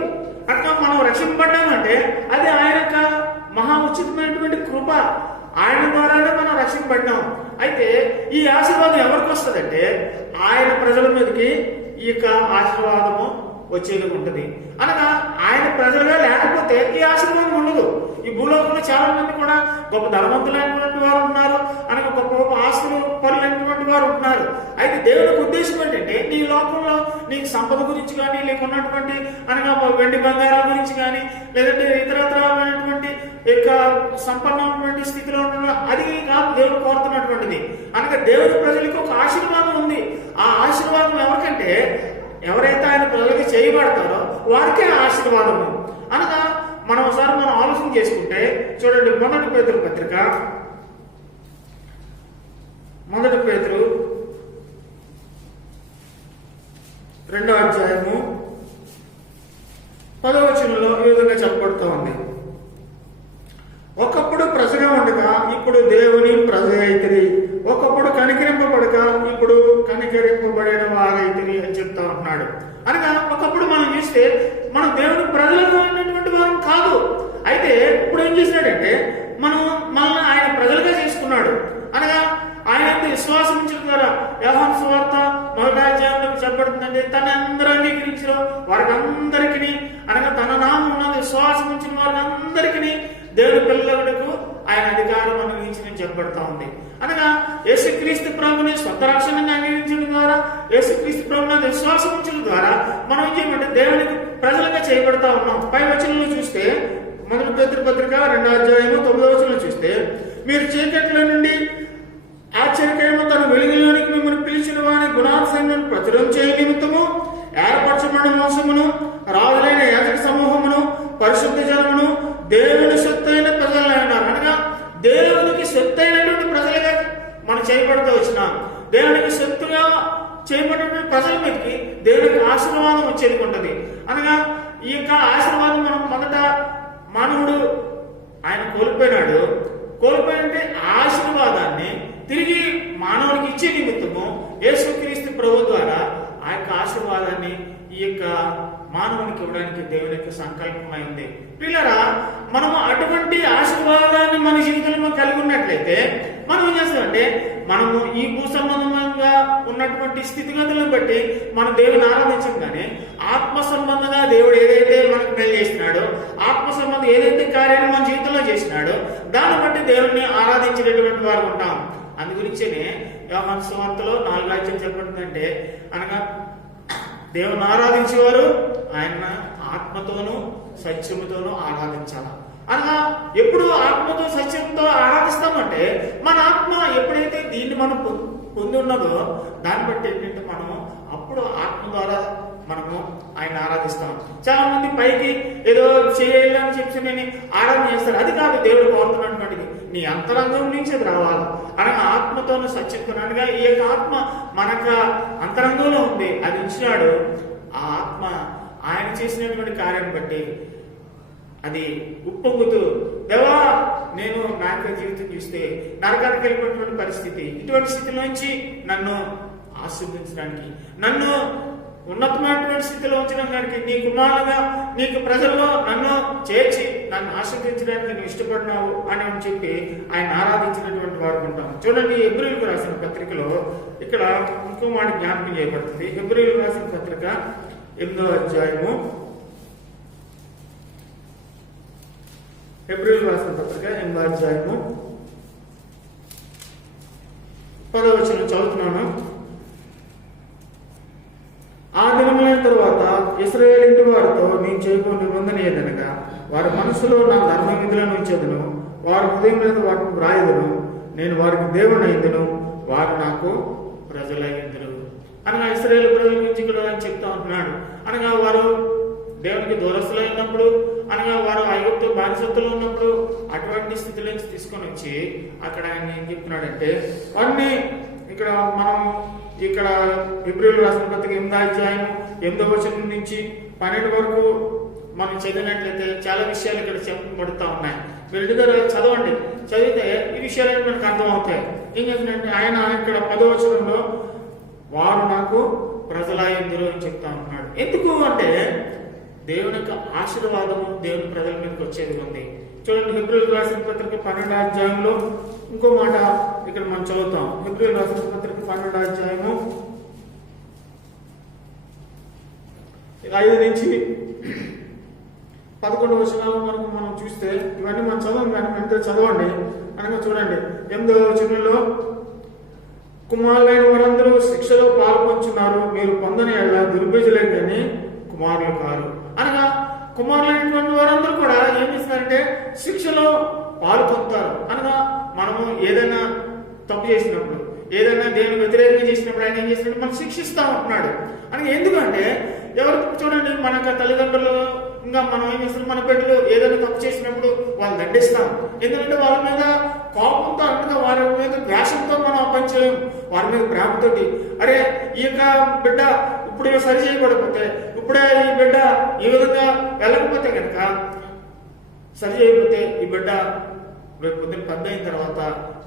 అట్లా మనం రక్షింపబడ్డామంటే అది ఆయన యొక్క మహా ఉచితమైనటువంటి కృప, ఆయన ద్వారానే మనం రక్షింపబడ్డాం. అయితే ఈ ఆశీర్వాదం ఎవరికి వస్తుందంటే ఆయన ప్రజల మీదకి ఈ యొక్క ఆశీర్వాదము వచ్చేది ఉంటుంది. అనగా ఆయన ప్రజలుగా లేకపోతే ఈ ఆశీర్వాదం ఉండదు. ఈ భూలోకంలో చాలా మంది కూడా గొప్ప ధనవంతులైనటువంటి వారు ఉన్నారు, అనగా గొప్ప గొప్ప ఆస్తులు పనులైనటువంటి వారు ఉంటున్నారు. అయితే దేవునికి ఉద్దేశం ఏంటంటే నీ లోకంలో నీకు సంపద గురించి కానీ, లేకున్నటువంటి అనగా వెండి బంగారాల గురించి కానీ, లేదంటే ఇతరత్రమైనటువంటి యొక్క సంపన్నమైనటువంటి స్థితిలో ఉన్న అది కాదు దేవుడు కోరుతున్నటువంటిది. అనగా దేవుడి ప్రజలకు ఒక ఆశీర్వాదం ఉంది. ఆ ఆశీర్వాదం ఎవరికంటే ఎవరైతే ఆయన ప్రజలకి చేయబడతారో వారికే ఆశీర్వాదము. అనగా మనం ఒకసారి మనం ఆలోచన చేసుకుంటే చూడండి, 1 పేతురు పత్రిక 1 పేతురు 2వ అధ్యాయము 10వ వచనంలో ఈ విధంగా చెప్పబడుతూ ఉంది. ఒకప్పుడు ప్రజగా ఉండగా ఇప్పుడు దేవుని ప్రజ అయితిరి, ఒకప్పుడు కనికరింపబడక ఇప్పుడు కనికరింపబడిన వారైతిరి అని చెప్తా ఉంటున్నాడు. అనగా ఒకప్పుడు మనం చూస్తే మనం దేవుని ప్రజలుగా ఉన్నటువంటి వారం కాదు. అయితే ఇప్పుడు ఏం చేసినాడంటే మనల్ని ఆయన ప్రజలుగా చేసుకున్నాడు. అనగా ఆయన విశ్వాసం ఉంచడం ద్వారా యోహాను సువార్త 1వ అధ్యాయంలో చెప్పబడుతుందంటే తన అందరూ అంగీకరించిన వారికి అందరికీ, అనగా తన నామం విశ్వాసం ఉంచిన వారికి అందరికీ దేవుని పిల్లలకు ఆయన అధికారం అనుగ్రహించి చెప్పబడతా ఉంది. అనగా యేసుక్రీస్తు ప్రభుని స్వంత రక్షణగా అంగీకరించడం ద్వారా, యేసుక్రీస్తు ప్రభుని విశ్వాసం ఉంచడం ద్వారా మనం ఏం చేయమంటే దేవునికి ప్రజలుగా చేయబడతా ఉన్నాం. పై వచనంలో చూస్తే 1 పేతురు పత్రిక 2వ అధ్యాయము 9వ వచనంలో చూస్తే, మీరు చీకట్ల నుండి ఆశ్చర్యకరము తన వెలుగులోనికి మిమ్మల్ని పిలిచిన వారి గుణాంశాలను ప్రచురం చేయ నిమిత్తము ఏర్పరచబడిన వంశమును, రాజులైన యాజక సమూహమును, పరిశుద్ధ జనమును, దేవుని సొత్తైన ప్రజలై ఉన్నారు. అనగా దేవునికి సొత్తైనటువంటి ప్రజలుగా మనం చేయబడుతూ వచ్చినాం. దేవునికి సొత్తుగా చేయబడిన ప్రజల మీదకి దేవునికి ఆశీర్వాదం వచ్చేది ఉంటుంది. అనగా ఈ యొక్క ఆశీర్వాదం మనం మొదట మానవుడు ఆయన కోల్పోయినంటే ఆశీర్వాదాన్ని తిరిగి మానవునికి ఇచ్చే నిమిత్తము యేసుక్రీస్తు ప్రభు ద్వారా ఆ యొక్క ఆశీర్వాదాన్ని ఈ యొక్క మానవునికి ఇవ్వడానికి దేవుని యొక్క సంకల్పమైంది. పిల్లరా, మనము అటువంటి ఆశీర్వాదాన్ని మన జీవితంలో కలిగి ఉన్నట్లయితే మనం ఏం చేస్తామంటే మనము ఈ భూ సంబంధంగా ఉన్నటువంటి స్థితిగతులను బట్టి మనం దేవుని ఆరాధించం. కానీ ఆత్మ సంబంధంగా దేవుడు ఏదైతే మనకు మేలు చేసినాడో, ఆత్మ సంబంధం ఏదైతే కార్యాలు మన జీవితంలో చేసినాడో దాన్ని బట్టి దేవుడిని ఆరాధించినటువంటి వారు ఉంటాం. అందు గురించేనే యోహాను సువార్తలో 4వ అధ్యాయం చెప్పబడిందంటే, అనగా దేవుని ఆరాధించేవారు ఆయన ఆత్మతోనూ సత్యముతోనూ ఆరాధించాలి. అనగా ఎప్పుడు ఆత్మతో సత్యంతో ఆరాధిస్తామంటే మన ఆత్మ ఎప్పుడైతే దీన్ని మనం పొంది ఉన్నదో దాన్ని బట్టి ఏంటంటే మనము అప్పుడు ఆత్మ ద్వారా మనము ఆయన ఆరాధిస్తాం. చాలా మంది పైకి ఏదో చేయాలని చెప్పి నేను ఆరాధన చేస్తారు. అది కాదు దేవుడు కోరుతున్నటువంటిది. నీ అంతరంగం నుంచి అది రావాలి. అనగా ఆత్మతోనూ సత్యంతో, అనగా ఈ యొక్క ఆత్మ మనకు అంతరంగంలో ఉంది, అది ఇచ్చినాడు. ఆ ఆత్మ ఆయన చేసినటువంటి కార్యాన్ని బట్టి అది ఉప్పొంగుతూ, దేవా నేను నా యొక్క జీవితం చూస్తే నరకానికి వెళ్ళినటువంటి పరిస్థితి, ఇటువంటి స్థితి నుంచి నన్ను ఆశీర్వదించడానికి, నన్ను ఉన్నతమైనటువంటి స్థితిలో ఉంచడానికి, నీ కుమారులుగా నీకు ప్రజల్లో నన్ను చేర్చి నన్ను ఆశీర్వదించడానికి నువ్వు ఇష్టపడినావు అని చెప్పి ఆయన ఆరాధించినటువంటి వారు ఉంటాం. చూడండి, హెబ్రీయులకు రాసిన పత్రికలో ఇక్కడ ఇంకో మాట జ్ఞాపకం చేయబడుతుంది. హెబ్రీయులకు రాసిన పత్రిక 8వ అధ్యాయము, హెబ్రీయులకు రాసిన పత్రిక 8వ అధ్యాయము 10వ వచనం చదువుతున్నాను. ఆ దినములైన తరువాత ఇశ్రాయేలు ఇంటి వారితో నేను చేయబోయే నిబంధన ఏదనగా, వారి మనసులో నా ధర్మ విధులను ఉంచెదను, వారి హృదయం మీద వాటిని వ్రాయదును, నేను వారికి దేవుని అయిందును, వారు నాకు ప్రజలయ్యిందురు. అనగా ఇశ్రాయేలు ప్రజల గురించి ఇక్కడ ఆయన చెప్తా ఉంటున్నాడు. అనగా వారు దేవునికి దూరస్తులు ఉన్నప్పుడు, అనగా వారు ఐగుప్తు బానిసత్తులో ఉన్నప్పుడు అటువంటి స్థితి నుంచి తీసుకొని వచ్చి అక్కడ ఆయన ఏం చెప్తున్నాడంటే, వారిని ఇక్కడ మనం ఇక్కడ హెబ్రీయులకు రాసిన పత్రిక 8వ అధ్యాయం 8వ వచనం నుంచి 12 వరకు మనం చదివినట్లయితే చాలా విషయాలు ఇక్కడ చెప్పబడుతూ ఉన్నాయి. మీరు దగ్గర చదవండి, చదివితే ఈ విషయాలు మనకు అర్థం అవుతాయి. ఏం చేస్తుందంటే ఆయన ఇక్కడ 10వ వచనంలో వారు నాకు ప్రజలయ్యిందురు అని చెప్తా ఉంటున్నాడు. ఎందుకు అంటే దేవుని యొక్క ఆశీర్వాదము దేవుని ప్రజల మీదకి వచ్చేది ఉంది. చూడండి, హెబ్రీయులకు రాసిన పత్రిక 12వ అధ్యాయంలో ఇంకో మాట ఇక్కడ మనం చదువుతాం. హెబ్రీయులకు రాసిన పత్రిక 12వ అధ్యాయము 5 నుంచి 11 వచనాల వరకు మనం చూస్తే, ఇవన్నీ మనం చదవం కానీ వెంటనే చదవండి. అనగా చూడండి, 8వ వచనంలో కుమారులైన వారందరూ శిక్షలో పాల్పంచున్నారు, మీరు పొందని ఎడల దుర్బీజులే కానీ కుమారులు కారు. అనగా కుమారులైనటువంటి వారందరూ కూడా ఏం చేస్తున్నారంటే శిక్షలో పాలు పొందుతారు. అనగా మనము ఏదైనా తప్పు చేసినప్పుడు, ఏదైనా దేవుని వ్యతిరేకంగా చేసినప్పుడు ఆయన ఏం చేసినప్పుడు మనం శిక్షిస్తా ఉంటున్నాడు. అనగా ఎందుకంటే ఎవరు చూడండి, మన తల్లిదండ్రులు ఇంకా మనం ఏం చేస్తాం, మన బిడ్డలు ఏదైనా తప్పు చేసినప్పుడు వాళ్ళు దండిస్తాం. ఎందుకంటే వాళ్ళ మీద కోపంతో, అనగా వారి మీద ద్వేషంతో మనం పనిచేయం, వారి మీద ప్రేమతోటి. అరే ఈ యొక్క బిడ్డ ఇప్పుడు సరి చేయబడకపోతే, ఇప్పుడే ఈ బిడ్డ ఈ విధంగా వెళ్ళకపోతే కనుక, సరి చేయకపోతే ఈ బిడ్డ రేపు పొద్దున్న పెద్ద అయిన తర్వాత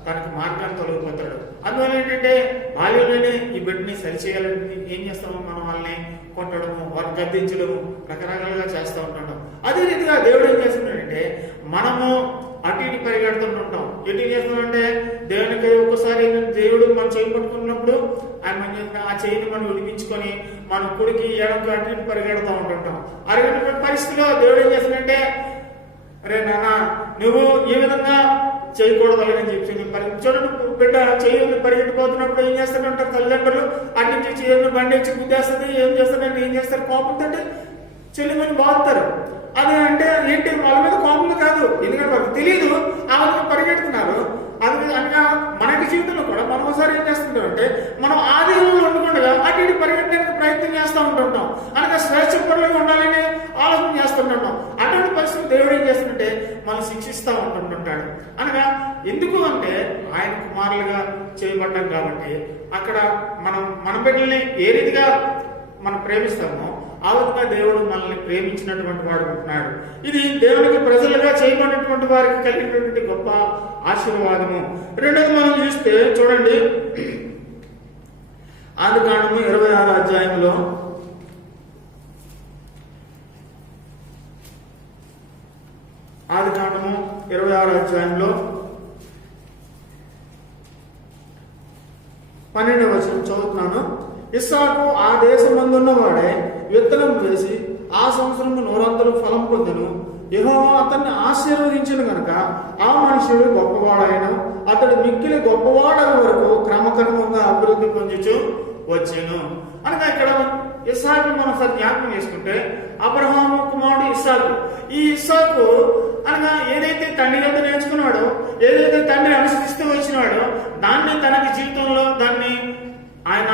తనకు మార్గాన్ని తొలగిపోతాడు. అందువల్ల ఏంటంటే బాల్యంలోనే ఈ బిడ్డని సరిచేయాలని ఏం చేస్తాము, మనం వాళ్ళని కొట్టడము, వారిని గద్దించడము, రకరకాలుగా చేస్తూ ఉంటాం. అదే రీతిగా దేవుడు ఏం చేస్తున్నాడంటే మనము అటు ఇటు పరిగెడుతుంటాం. ఎటు చేస్తున్నామంటే దేవునికి ఒక్కసారి దేవుడు మనం చేయి పట్టుకున్నప్పుడు ఆయన ఆ చేయిని మనం విడిపించుకొని మన కుడికి ఎడకు అటు ఇటు పరిగెడుతూ ఉంటుంటాం. అరగటువంటి పరిస్థితిలో దేవుడు ఏం చేస్తున్నాడంటే, అరే నాన్న నువ్వు ఈ విధంగా చేయకూడదు అని చెప్పి చూడండి, బిడ్డ చెయ్యి పరిగెట్టిపోతున్నప్పుడు ఏం చేస్తారంటారు తల్లిదండ్రులు, అటు నుంచి చెయ్యి బండి వచ్చి గుద్దేస్తుంది, ఏం చేస్తారంటే ఏం చేస్తారు, కోపంతో చెల్లిమని బాగుతారు. అది అంటే ఏంటి, వాళ్ళ మీద కోపం కాదు, ఎందుకంటే వాళ్ళకి తెలియదు, ఆ విధంగా పరిగెడుతున్నారు. అది అనగా మనకి జీవితంలో కూడా మనం ఒకసారి ఏం చేస్తుంటాం అంటే మనం ఆదిలో ఉండకుండా అటు ఇటు పరిగెట్టడానికి ప్రయత్నం చేస్తూ ఉంటుంటాం. అనగా స్వేచ్ఛపరులుగా ఉండాలని ఆలోచన చేస్తుంటాం. అటువంటి పరిస్థితులు దేవుడు ఏం చేస్తుంటే మనం శిక్షిస్తూ ఉంటుంటాడు. అనగా ఎందుకు అంటే ఆయన కుమారులుగా చేయబడ్డాం కాబట్టి అక్కడ మనం మన బిడ్డల్ని ఏ రీతిగా మనం ప్రేమిస్తామో ఆ విధంగా దేవుడు మనల్ని ప్రేమించినటువంటి వాడు ఉంటున్నాడు. ఇది దేవునికి ప్రజలుగా చేయబడినటువంటి వారికి కలిగినటువంటి గొప్ప ఆశీర్వాదము. రెండోది మనం చూస్తే చూడండి, ఆదికాండము 26వ అధ్యాయంలో ఆదికాండము 26వ అధ్యాయంలో 12వ వచనం చదువుతున్నాను. ఇస్సాకు ఆ దేశమందున్న వాడే విత్తనం వేసి ఆ సంవత్సరము 100 ఫలం పొందెను. యెహోవా అతన్ని ఆశీర్వదించిన కనుక ఆ మనుషుడు గొప్పవాడైన అతడు మిక్కిలి గొప్పవాడైన వరకు క్రమక్రమంగా అభివృద్ధి పొందుచు వచ్చాను. అనగా ఇక్కడ ఇస్సాకు మనం ఒకసారి జ్ఞాపకం చేసుకుంటే, అబ్రహాము కుమారుడు ఇస్సాకు. ఈ ఇస్సాకు అనగా ఏదైతే తండ్రి వద్ద నేర్చుకున్నాడో, ఏదైతే తండ్రి అనుసరిస్తూ వచ్చినాడో దాన్ని తనకి జీవితంలో దాన్ని ఆయన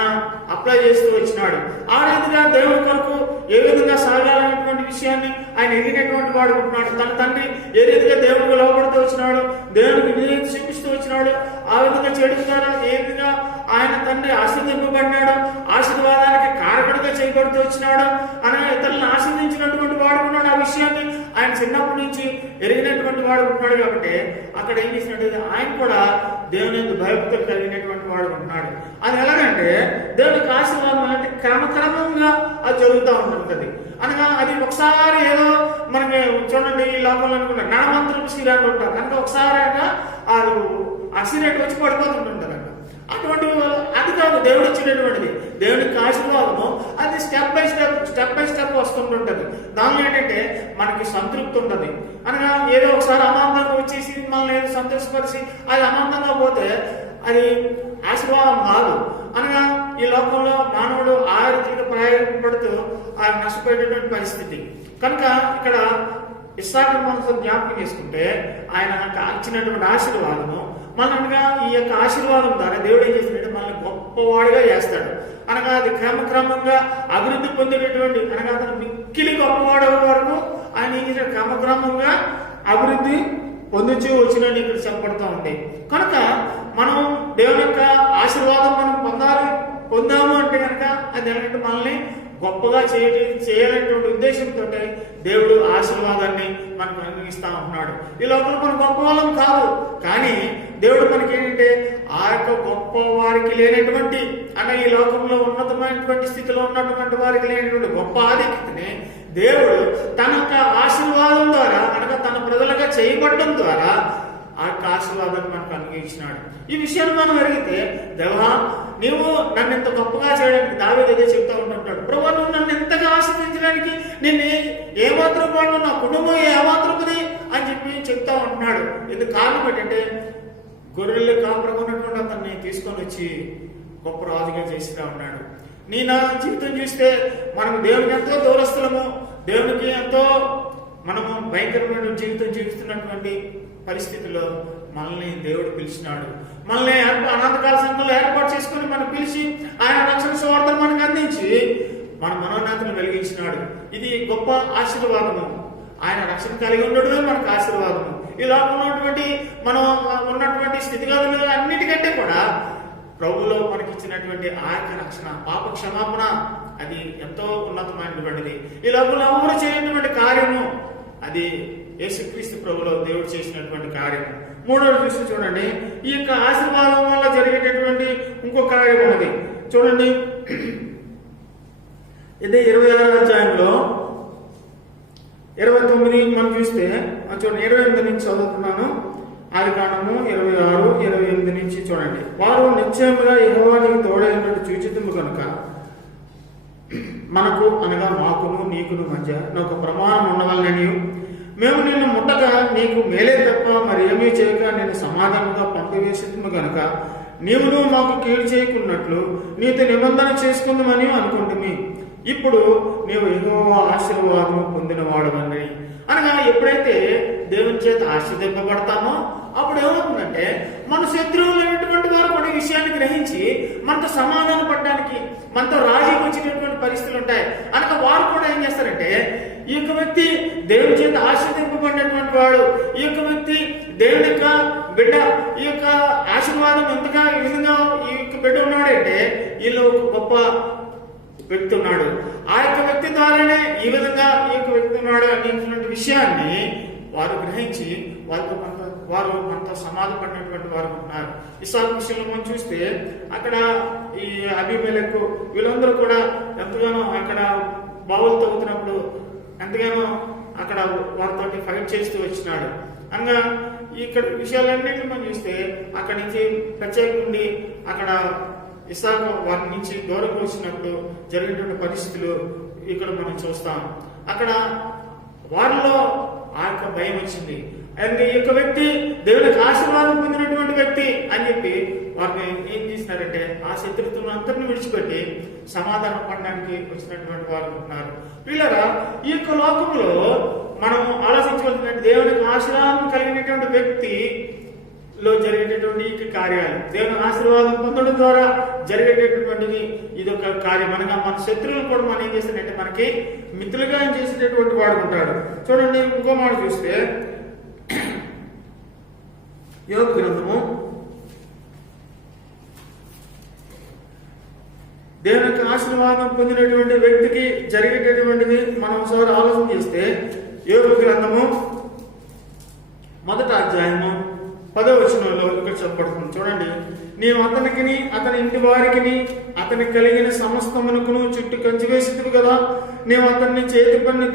అప్లై చేస్తూ వచ్చినాడు. ఆ రీతిగా దేవుడి కొరకు ఏ విధంగా సాగాలనేటువంటి విషయాన్ని ఆయన ఎరిగినటువంటి వాడు ఉంటున్నాడు. తన తండ్రి ఏ రీతిగా దేవుడికి లోపడుతూ వచ్చినాడు, దేవుడికి విధేయత చూపిస్తూ వచ్చినాడు, ఆ విధంగా చేయడం ద్వారా ఏ విధంగా ఆయన తండ్రి ఆశీర్వదింపబడినాడు, ఆశీర్వాదానికి కారకుడిగా చేయబడుతూ వచ్చినాడు, అనగా ఇతరులను ఆశీర్వదించినటువంటి వాడుకున్నాడు. ఆ విషయాన్ని ఆయన చిన్నప్పటి నుంచి ఎరిగినటువంటి వాడు ఉంటున్నాడు. కాబట్టి అక్కడ ఏం చేసినట్టు ఆయన కూడా దేవుని యొక్క భయభక్తులు కలిగినటువంటి వాడు ఉంటున్నాడు. అది ఎలాగంటే దేవునికి ఆశీర్వాదం అంటే క్రమక్రమంగా అది జరుగుతూ ఉంటుంది. అనగా అది ఒకసారి ఏదో మనకి చూడండి, ఈ లోకంలో అనుకుంటారు నడమంత్రపు సిరాలు ఉంటారు కనుక ఒకసారి అది ఆ సిరేట్ వచ్చి పడిపోతుంటుంటారు. అటువంటి అది కాదు దేవుడు ఇచ్చినటువంటిది. దేవునికి ఆశీర్వాదము అది స్టెప్ బై స్టెప్ వస్తుంటుంటది. దానిలో ఏంటంటే మనకి సంతృప్తి ఉంటుంది. అనగా ఏదో ఒకసారి అమాంతంగా వచ్చేసి మనల్ని ఏదో సంతోషపరిచి అది అమాంతంగా పోతే అది ఆశీర్వాదం కాదు. అనగా ఈ లోకంలో మానవుడు ఆ రీతిగా ప్రయోగపడుతూ ఆయన నష్టపోయేటటువంటి పరిస్థితి. కనుక ఇక్కడ ఇస్సాకు మనం జ్ఞాపకం చేసుకుంటే ఆయన ఇచ్చినటువంటి ఆశీర్వాదము మనగా ఈ యొక్క ఆశీర్వాదం ద్వారా దేవుడు ఏం చేసినట్టు మనల్ని గొప్పవాడిగా చేస్తాడు. అనగా అది క్రమక్రమంగా అభివృద్ధి పొందేటటువంటి అనగా అతను మిక్కిలి గొప్పవాడు వరకు ఆయన ఏం చేసిన క్రమక్రమంగా అభివృద్ధి పొందుచూ వచ్చినట్టు ఇక్కడ చెప్పబడుతూ ఉంది. కనుక మనం దేవుని యొక్క ఆశీర్వాదం మనం పొందాము అంటే కనుక అది ఏంటంటే మనల్ని గొప్పగా చేయాలనేటువంటి ఉద్దేశంతో దేవుడు ఆశీర్వాదాన్ని మనకు అందిస్తా ఉంటున్నాడు. ఈ లోపల మనం గొప్ప వాళ్ళం కాదు, కానీ దేవుడు మనకి ఏంటంటే ఆ యొక్క గొప్ప వారికి లేనటువంటి అంటే ఈ లోకంలో ఉన్నతమైనటువంటి స్థితిలో ఉన్నటువంటి వారికి లేనటువంటి గొప్ప ఆధిక్యతని దేవుడు తన యొక్క ఆశీర్వాదం ద్వారా అనగా తన ప్రజలుగా చేయబడడం ద్వారా ఆ యొక్క ఆశీర్వాదాన్ని మనకు అనుగ్రహించినాడు. ఈ విషయాన్ని మనం అడిగితే, దేవా నీవు నన్ను ఎంత గొప్పగా చేయడానికి దావీదు అదే చెప్తా ఉంటుంటాడు. ప్రభు నువ్వు నన్ను ఎంతగా ఆశీర్వదించడానికి నేను ఏమాత్రం వాడు నా కుటుంబం ఏమాత్రమది అని చెప్పి చెప్తా ఉంటున్నాడు. ఎందుకు కారణం ఏంటంటే గొర్రెలు కాపురంగా ఉన్నటువంటి అతన్ని తీసుకొని వచ్చి గొప్ప రాజుగా చేసినా ఉన్నాడు. నీ నా జీవితం చూస్తే మనం దేవునికి ఎంతో దూరస్తులము, దేవునికి ఎంతో మనము భయంకరమైన జీవితం జీవిస్తున్నటువంటి పరిస్థితుల్లో మనల్ని దేవుడు పిలిచినాడు. మనల్ని అనంతకాల సంఘంలో ఏర్పాటు చేసుకుని మనం పిలిచి ఆయన రక్షణ సువార్తను మనకు అందించి మన మనోన్నతిని వెలిగించినాడు. ఇది గొప్ప ఆశీర్వాదము. ఆయన రక్షణ కలిగి ఉండడమే మనకు ఆశీర్వాదము. ఈ లోకంలో ఉన్నటువంటి మనం ఉన్నటువంటి స్థితిగతులు అన్నిటికంటే కూడా ప్రభువులో మనకి ఇచ్చినటువంటి ఆ యొక్క రక్షణ, పాప క్షమాపణ అది ఎంతో ఉన్నతమైనటువంటిది. ఈ లోకంలో ఎవరు చేయనటువంటి కార్యము అది యేసుక్రీస్తు ప్రభువులో దేవుడు చేసినటువంటి కార్యము. మూడోది చూసి చూడండి, ఈ యొక్క ఆశీర్వాదం వల్ల జరిగేటటువంటి ఇంకో కార్యం ఉన్నది. చూడండి, ఇదే 26వ అధ్యాయంలో 29 మనం చూస్తే చూడండి, 28 నుంచి చదువుతున్నాను. ఆదికాండము 26, 28 నుంచి చూడండి. వారు నిశ్చయముగా యెహోవానికి తోడైనట్టు చూచితుము కనుక మనకు అనగా మాకును నీకును మధ్య ఒక ప్రమాణం ఉండవలనని మేము నిన్ను ముట్టగా నీకు మేలే తప్ప మరి ఏమీ చేయక నేను సమాధానంగా పంపివేసిము కనుక నీవును మాకు కీడు చేయకున్నట్లు నీతో నిబంధన చేసుకుందామని అనుకుంటుమి. ఇప్పుడు నీవు యెహోవా ఆశీర్వాదము పొందిన వాడవని. అనగా ఎప్పుడైతే దేవుని చేత ఆశీర్వదింపబడతామో అప్పుడు ఏమవుతుందంటే మన శత్రువులు అనేటువంటి వారు కొన్ని విషయాన్ని గ్రహించి మనతో సమాధాన పడడానికి మనతో రాజీకి వచ్చేటటువంటి పరిస్థితులు ఉంటాయి. అనగా వారు కూడా ఏం చేస్తారంటే ఈ యొక్క వ్యక్తి దేవుని చేత ఆశీర్వదింపబడినటువంటి వాడు, ఈ యొక్క వ్యక్తి దేవుని యొక్క బిడ్డ, ఈ యొక్క ఆశీర్వాదం ఎంతగా ఈ విధంగా ఈ యొక్క బిడ్డ ఉన్నాడంటే వీళ్ళు గొప్ప వ్యక్తి ఉన్నాడు, ఆ యొక్క వ్యక్తి ద్వారానే ఈ విధంగా ఈ యొక్క వ్యక్తి ఉన్నాడు అనేటువంటి విషయాన్ని వారు గ్రహించి వారు మనతో సమాధపడినటువంటి వారు ఉన్నారు. ఇస్సాకు విషయంలో మనం చూస్తే అక్కడ ఈ అబీమెలెకు వీళ్ళందరూ కూడా ఎంతగానో అక్కడ బావులు తవ్వుతున్నప్పుడు ఎంతగానో అక్కడ వారితో ఫైట్ చేస్తూ వచ్చినాడు. అనగా ఇక్కడ విషయాలన్నింటినీ మనం చూస్తే అక్కడి నుంచి ప్రత్యేక నుండి అక్కడ ఇస్సాకు వారి నుంచి దూరంగా వచ్చినప్పుడు జరిగినటువంటి పరిస్థితులు ఇక్కడ మనం చూస్తాం. అక్కడ వారిలో ఆ యొక్క భయం వచ్చింది. అండ్ ఈ యొక్క వ్యక్తి దేవునికి ఆశీర్వాదం పొందినటువంటి వ్యక్తి అని చెప్పి వారిని ఏం చేసినారంటే ఆ శత్రుత్వం అంతటిని విడిచిపెట్టి సమాధానం పడడానికి వచ్చినటువంటి వారు ఉంటున్నారు. వీళ్ళరా ఈ యొక్క లోకంలో మనం ఆలోచించవలసినటువంటి దేవునికి ఆశీర్వాదం కలిగినటువంటి వ్యక్తిలో జరిగేటటువంటి ఈ కార్యాలు, దేవుని ఆశీర్వాదం పొందడం ద్వారా జరిగేటటువంటిది ఇదొక కార్యం. అనగా మన శత్రువులు కూడా మనం ఏం చేస్తాడంటే మనకి మిత్రులుగా చేసేటటువంటి వాడు ఉంటాడు. చూడండి, ఇంకో మాట చూస్తే యోబు గ్రంథము దేవునికి ఆశీర్వాదం పొందినటువంటి వ్యక్తికి జరిగేటటువంటిది మనం ఒకసారి ఆలోచన చేస్తే యోబు గ్రంథము 1వ అధ్యాయము 10వ వచనంలో ఇక్కడ చెప్పబడుతుంది. చూడండి, నీవు అతనికిని అతని ఇంటి వారికిని అతనికి కలిగిన సమస్తమునకును చుట్టూ కంచి వేసితివి కదా. నీవు అతన్ని చేతి పన్ను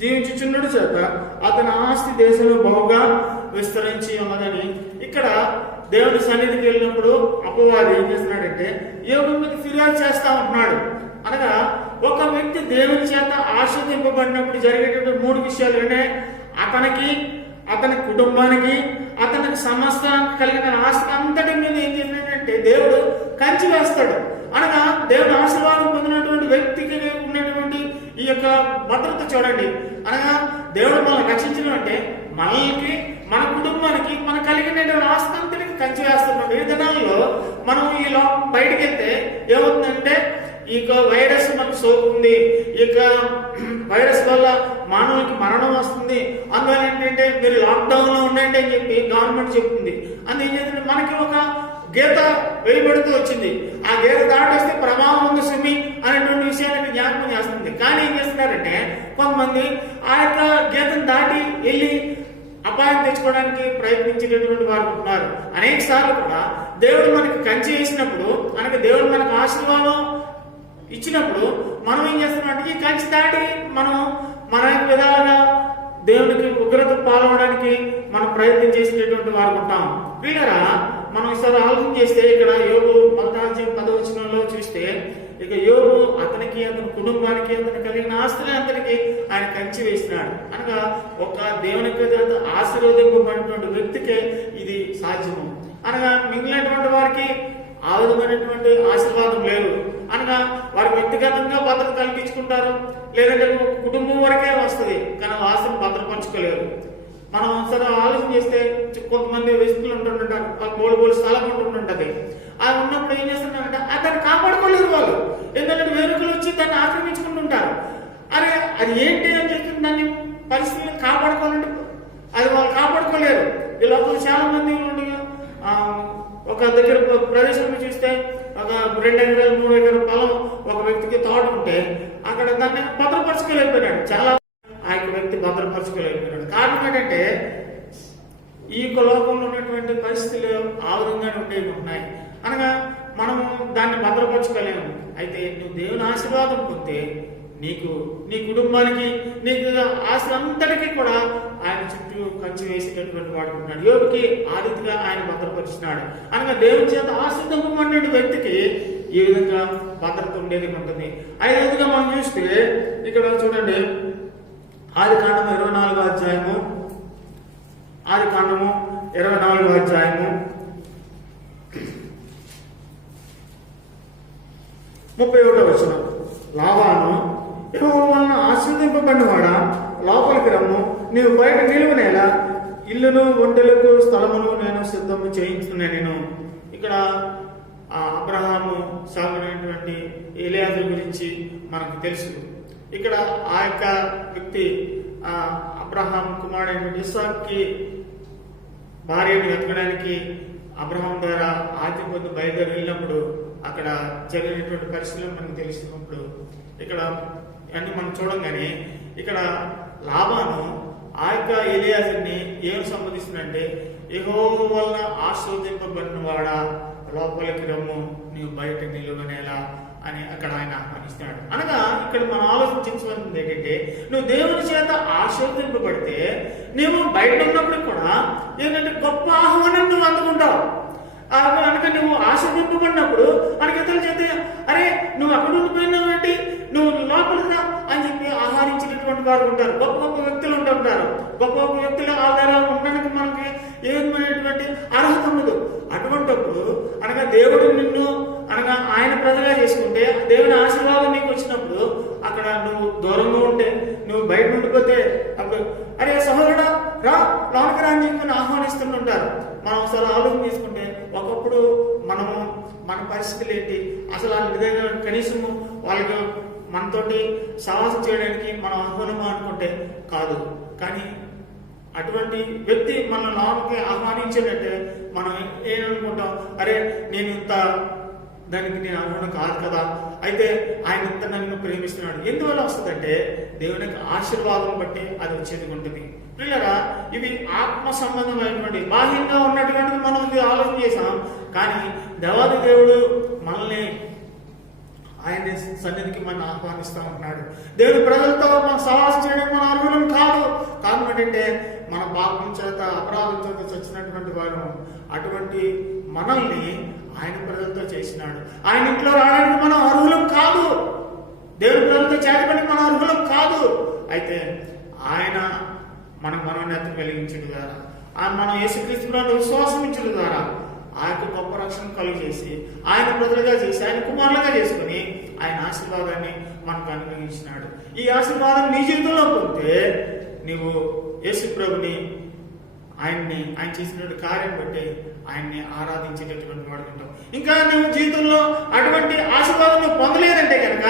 దీవించుచున్నడు చేత అతని ఆస్తి దేశంలో బహుగా విస్తరించి ఉన్నదని ఇక్కడ దేవుని సన్నిధికి వెళ్ళినప్పుడు అపవాది ఏం చేస్తున్నాడంటే యోబు మీద ఫిర్యాదు చేస్తా ఉంటున్నాడు. అనగా ఒక వ్యక్తి దేవుని చేత ఆశీర్వదింపబడినప్పుడు జరిగేటువంటి 3 విషయాలు ఉన్నాయి. అతనికి, అతని కుటుంబానికి, అతనికి సమస్తానికి కలిగిన ఆస్తి అంతటి మీద ఏం చేసినట్టే దేవుడు కంచి వేస్తాడు. అనగా దేవుడు ఆశీర్వాదం పొందినటువంటి వ్యక్తికి ఉన్నటువంటి ఈ యొక్క భద్రత చూడండి. అనగా దేవుడు మనల్ని రక్షించడం అంటే మనకి, మన కుటుంబానికి, మన కలిగిన ఆస్తి అంతటికి కంచి వేస్తున్నాడు. ఈ దినాల్లో మనం ఈ బయటకు వెళ్తే ఏమవుతుందంటే ఈ వైరస్ మనకు సోకుతుంది, ఈ వైరస్ వల్ల మానవులకి మరణం వస్తుంది, అందువల్ల ఏంటంటే మీరు లాక్డౌన్ లో ఉండండి అని చెప్పి గవర్నమెంట్ చెప్తుంది. అందులో ఏం చేస్తుంది, మనకి ఒక గీత వెలువడుతూ వచ్చింది. ఆ గీత దాటి వస్తే ప్రమాదం ఉంది సుమి అనేటువంటి విషయాన్ని జ్ఞాపకం చేస్తుంది. కానీ ఏం చేస్తున్నారంటే కొంతమంది ఆ యొక్క గీతను దాటి వెళ్ళి అపాయం తెచ్చుకోవడానికి ప్రయత్నించేటటువంటి వారు ఉంటున్నారు. అనేక సార్లు కూడా దేవుడు మనకి కంచి వేసినప్పుడు, అనగా దేవుడు మనకు ఆశీర్వాదం ఇచ్చినప్పుడు మనం ఏం చేస్తున్నామంటే ఈ కంచి దాటి మనం మన విధాలుగా దేవునికి ఉగ్రత పాల్గొనడానికి మనం ప్రయత్నం చేసేటటువంటి వారు ఉంటాం. వీళ్ళరా మనం ఈసారి ఆలోచన చేస్తే ఇక్కడ యోబు 10వ వచనంలో చూస్తే ఇక యోబు అతనికి, అతని కుటుంబానికి, అతని కలిగిన ఆస్తులు అంతటికి ఆయన కంచి వేసినాడు. అనగా ఒక దేవునికి ఆశీర్వదింపబడినటువంటి వ్యక్తికే ఇది సాధ్యము. అనగా మిగిలినటువంటి వారికి ఆ విధమైనటువంటి ఆశీర్వాదం లేదు. అనగా వారి వ్యక్తిగతంగా భద్రత కల్పించుకుంటారు, లేదంటే కుటుంబం వరకే వస్తుంది, కానీ ఆశను భద్రపరచుకోలేరు. మనం ఒకసారి ఆలోచన చేస్తే కొంతమంది వ్యక్తులు ఉంటుంటారు, బోలు స్థలం ఉంటుంటది. అది ఉన్నప్పుడు ఏం చేస్తున్నారంటే దాన్ని కాపాడుకోలేరు వాళ్ళు, ఎందుకంటే వేరొకరు వచ్చి దాన్ని ఆక్రమించుకుంటుంటారు. అరే అది ఏంటి అని చెప్పి దాన్ని పరిస్థితులను కాపాడుకోవాలంటే అది వాళ్ళు కాపాడుకోలేరు. ఈ లోపల చాలా మంది ఒక దగ్గర ప్రదేశంలో చూస్తే ఒక 2 ఎకరాలు 3 ఎకరాల పొలం ఒక వ్యక్తికి తోట ఉంటే అక్కడ దాన్ని భద్రపరచుకోలేకపోయినాడు. చాలా ఆ యొక్క వ్యక్తి భద్రపరచుకోలేకపోయినాడు. కారణం ఏంటంటే ఈ యొక్క లోకంలో ఉన్నటువంటి పరిస్థితులు ఆ విధంగానే ఉండేవి ఉన్నాయి. అనగా మనం దాన్ని భద్రపరచుకోలేము. అయితే నువ్వు దేవుని ఆశీర్వాదం పొందితే నీకు, నీ కుటుంబానికి, నీకు ఆశలు అంతటికీ కూడా ఆయన చుట్టూ కంచి వేసేటటువంటి వాడు ఉన్నాడు. యోబుకి ఆ రీతిగా ఆయన భద్రపరుచున్నాడు. అనగా దేవుని చేత ఆశీర్వదింపబడిన వ్యక్తికి ఈ విధంగా భద్రత ఉండేది ఉంటుంది. ఐదవదిగా మనం చూస్తే ఇక్కడ చూడండి, ఆదికాండము 24వ అధ్యాయము, ఆదికాండము 24వ అధ్యాయము 31వ వచనం. లాబాను, యెహోవా వలన ఆశీర్వదింపబడిన వాడా, లోపలికి రమ్ము, నీవు బయట నిలువనేలా, ఇల్లును ఒంటెలకు స్థలమును నేను సిద్ధము చేయించుకున్నాను. నేను ఇక్కడ అబ్రహాము సాగునటువంటి ఎలియాజరు గురించి మనకు తెలుసు. ఇక్కడ ఆ యొక్క వ్యక్తి అబ్రహాం కుమారుడైనటువంటి ఇస్సాకుకి భార్యను వెతకడానికి అబ్రహాం ద్వారా ఆది పొద్దు బయలుదేరి వెళ్ళినప్పుడు అక్కడ జరిగినటువంటి పరిస్థితులు మనకు తెలిసినప్పుడు ఇక్కడ అన్ని మనం చూడంగానే ఇక్కడ లాబాను ఆ యొక్క ఎలియాజరుని ఏం సంబోధిస్తుందంటే, యెహోవా వలన ఆశీర్వదింపబడిన వాడా, లోపలికి రమ్ము, నీవు బయట నిలువనేలా అని అక్కడ ఆయన ఆహ్వానిస్తున్నాడు. అనగా ఇక్కడ మనం ఆలోచించవలసింది ఏంటంటే, నువ్వు దేవుని చేత ఆశీర్వదింపబడితే నువ్వు బయట ఉన్నప్పుడు కూడా ఏంటంటే గొప్ప ఆహ్వానం నువ్వు అందుకుంటావు. కనుక నువ్వు ఆశీర్వదింపబడినప్పుడు మనకి ఇతరులు చెప్తే అరే నువ్వు అక్కడ ఉండిపోయినావు ఏంటి, నువ్వు లోపలికి రా అని చెప్పి ఆహ్వానించినటువంటి వారు ఉంటారు. గొప్ప గొప్ప వ్యక్తులు ఉంటుంటారు. గొప్ప గొప్ప వ్యక్తులు ఆ ధర ఉండడానికి మనకి ఏమైనటువంటి అర్హత ఉండదు. అటువంటిప్పుడు అనగా దేవుడు నిన్ను అనగా ఆయన ప్రజగా చేసుకుంటే దేవుని ఆశీర్వాదం నీకు వచ్చినప్పుడు అక్కడ నువ్వు దూరంగా ఉంటే, నువ్వు బయట ఉండిపోతే అప్పుడు అరే సహోదరుడా రా లోనికి రా అని చెప్పి ఆహ్వానిస్తుంటారు. మనం అసలు ఆలోచన చేసుకుంటే ఒకప్పుడు మనము మన పరిస్థితులు ఏంటి, అసలు ఆ విధంగా కనీసము వాళ్ళకి మనతోటి సహవాసం చేయడానికి మనం ఆహ్వానమా అనుకుంటే కాదు. కానీ అటువంటి వ్యక్తి మన లోనికి ఆహ్వానించేటట్టే మనం ఏమనుకుంటాం, అరే నేను ఇంత దానికి నేను ఆహ్వానం కాదు కదా, అయితే ఆయన ఇంత నన్ను ప్రేమిస్తున్నాడు. ఎందువల్ల వస్తుందంటే దేవుని యొక్క ఆశీర్వాదం బట్టి అది వచ్చేది ఉంటుంది. పిల్లరా ఇవి ఆత్మ సంబంధమైనటువంటి బాహ్యంగా ఉన్నటువంటిది మనం ఆలోచన చేసాం. కానీ దేవాది దేవుడు మనల్ని ఆయన సన్నిధికి మనం ఆహ్వానిస్తూ ఉంటున్నాడు. దేవుడి ప్రజలతో మనం సహవాసం చేయడం మన అర్హులం కాదు. కారణం ఏంటంటే మన పాపం చేత అపరాధం చేత చచ్చినటువంటి వారు. అటువంటి మనల్ని ఆయన ప్రజలతో చేసినాడు. ఆయన ఇంట్లో రావడానికి మనం అర్హులం కాదు. దేవుడి ప్రజలతో చేతబడి మన అర్హులం కాదు. అయితే ఆయన మన మనోన్నతం కలిగించడం ద్వారా, ఆయన మనం యేసుక్రీస్తులో విశ్వాసం ఇచ్చడం ద్వారా ఆ యొక్క గొప్ప రక్షణ కలుగు చేసి ఆయన ప్రజలుగా చేసి ఆయన కుమారులుగా చేసుకుని ఆయన ఆశీర్వాదాన్ని మనకు అనుగ్రహించినాడు. ఈ ఆశీర్వాదం నీ జీవితంలో పొందితే నీవు యేసు ప్రభుని ఆయన చేసినటువంటి కార్యం బట్టి ఆయన్ని ఆరాధించేటటువంటి వాడుకుంటావు. ఇంకా నువ్వు జీవితంలో అటువంటి ఆశీర్వాదం నువ్వు పొందలేదంటే కనుక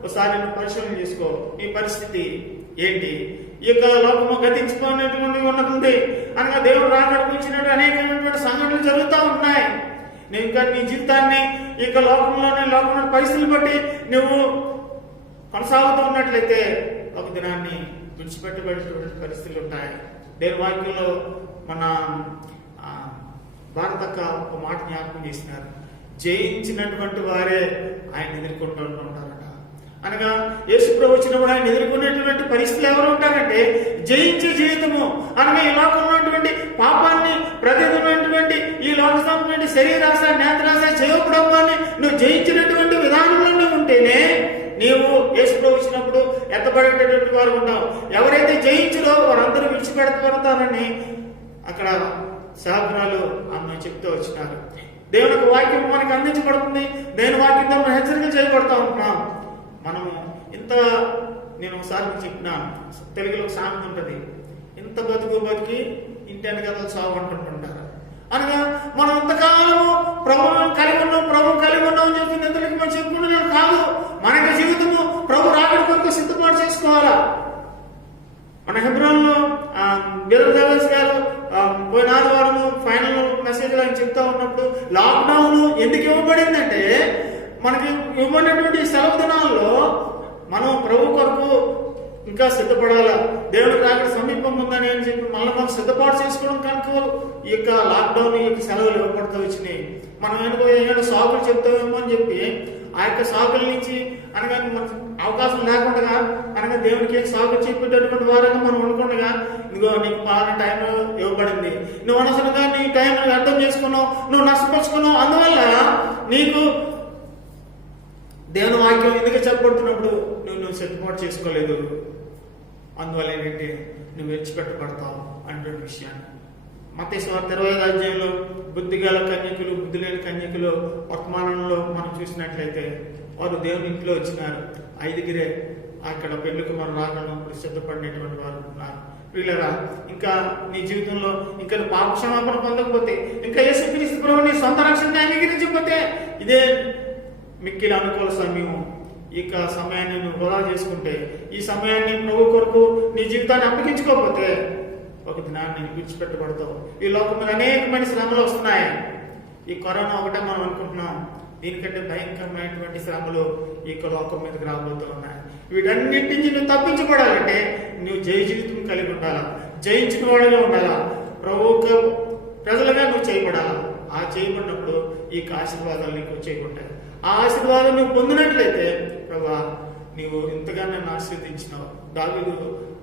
ఒకసారి నువ్వు పరిశీలన చేసుకో. నీ పరిస్థితి ఏంటి? ఈ యొక్క లోకము గతించిపోయినటువంటి ఉన్నది అనగా దేవుడు రాకడిపించినట్టు అనేకమైనటువంటి సంఘటనలు జరుగుతూ ఉన్నాయి. నువ్వు ఇంకా నీ జీవితాన్ని ఈ యొక్క లోకంలో పరిస్థితులు బట్టి నువ్వు కొనసాగుతూ ఉన్నట్లయితే ఒక దినాన్ని విడిచిపెట్టబడేటువంటి పరిస్థితులు ఉంటాయి. దేవుని వాక్యంలో మన భారతక్క ఒక మాట జ్ఞాపకం చేసినారు. జయించినటువంటి వారే ఆయన ఎదుర్కొంటూ ఉంటారట. అనగా యేసు ప్రభు వచ్చినప్పుడు ఆయన ఎదుర్కొనేటువంటి పరిస్థితులు ఎవరు ఉంటారంటే జయించే జీవితము. అనగా ఈ లోకంలో ఉన్నటువంటి పాపాన్ని, ప్రతిదినటువంటి ఈ లోక సంబంధమైన శరీరాశ, నేత్రాశ, జయోబ్రహ్మాన్ని నువ్వు జయించినటువంటి విధానంలోనే ఉంటేనే నీవు యేసు ప్రభు వచ్చినప్పుడు ఎత్తబడేటటువంటి వారు ఉంటావు. ఎవరైతే జయించరో వారందరూ విడిచిపెడతారని అక్కడ శాపనాలు ఆమె చెప్తూ వచ్చినారు. దేవునికి వాక్యం మనకు అందించబడుతుంది. దేవుని వాక్యంతో మనం హెచ్చరికలు చేయబడతా ఉంటున్నాం. మనము ఇంత నేను ఒకసారి చెప్పినాను, తెలుగులో సామెత ఉంటుంది, ఇంత బతికి ఇంటి వెనకాల సాగు అంటుంటారు. అనగా మనం ఇంతకాలము ప్రభుత్వం కలిగి ఉన్నాం అని చెప్పి ఇంతలోకి మనం చెప్పుకుంటున్నాం కాదు. మన యొక్క జీవితము ప్రభు రాకడి కొరకు సిద్ధపాటు చేసుకోవాలా. మన హెబ్రోన్లో దేవదాస్ గారు పోయిన ఆదివారం ఫైనల్ మెసేజ్ అని చెప్తా ఉన్నప్పుడు లాక్డౌన్ ఎందుకు ఇవ్వబడిందంటే మనకి ఇవ్వబడినటువంటి సెలవు దినాల్లో మనం ప్రభు కొరకు ఇంకా సిద్ధపడాలా. దేవుడి రాకడ సమీపం ఉందని అని చెప్పి మనం సిద్ధపాటు చేసుకోవడం కనుక ఈ యొక్క లాక్డౌన్, ఈ యొక్క సెలవులు ఇవ్వబడుతూ వచ్చినాయి. మనం ఏమైనా సాకులు చెప్తామేమో అని చెప్పి ఆ యొక్క సాకుల నుంచి అనగా మనకు అవకాశం లేకుండా అనగా దేవునికి సాకులు చెప్పేటటువంటి వారంగా మనం అనుకుండగా ఇదిగో నీకు పాలన టైం ఇవ్వబడింది, నువ్వు అనవసరంగా నీ టైం అర్థం చేసుకున్నావు, నువ్వు నష్టపరుచుకున్నావు. అందువల్ల నీకు దేవుని వాక్యం ఎందుకు చెప్పబడుతున్నప్పుడు నువ్వు సిద్ధపాటు చేసుకోలేదు. అందువల్ల ఏంటంటే నువ్వు విడిచిపెట్టబడతావు అనే విషయాన్ని మత్తయి సువార్త 25వ అధ్యాయంలో బుద్ధిగల కన్యకులు, బుద్ధి లేని కన్యకులు వర్తమానంలో మనం చూసినట్లయితే వారు దేవుని ఇంట్లో వచ్చినారు. 5 అక్కడ పెళ్లికి మనం రాకడం సిద్ధపడినటువంటి వారు ఉన్నారు. వీళ్ళరా ఇంకా నీ జీవితంలో ఇంకా పాప క్షమాపణ పొందకపోతే, ఇంకా యేసుక్రీస్తు ప్రభువుని నీ సొంత రక్షణని అంగీకరించకపోతే ఇదే మిక్కిలి అనుకూల సమయం. ఈ సమయాన్ని నువ్వు వృధా చేసుకుంటే, ఈ సమయాన్ని ప్రభు కొరకు నీ జీవితాన్ని అప్పగించుకోకపోతే ఒక దినాన్ని విడిచిపెట్టబడతావు. ఈ లోకం మీద అనేకమైన శ్రమలు వస్తున్నాయి. ఈ కరోనా ఒకటే మనం అనుకుంటున్నాం, దీనికంటే భయంకరమైనటువంటి శ్రమలు ఈ లోకం మీదకి రాబోతూ ఉన్నాయి. వీటన్నిటి నుంచి నువ్వు తప్పించబడాలంటే నువ్వు జయ జీవితం కలిగి ఉండాలా, జయించిన వాడుగా ఉండాలా, ప్రభువుకు ప్రజలుగా నువ్వు చేయబడాలా. ఆ చేయబడినప్పుడు ఈ ఆశీర్వాదాలు నీకు వచ్చేయకుంటాయి. ఆ ఆశీర్వాదం నువ్వు పొందినట్లయితే ప్రభా నీవు ఇంతగా నన్ను ఆశీర్వదించినావు. దావీదు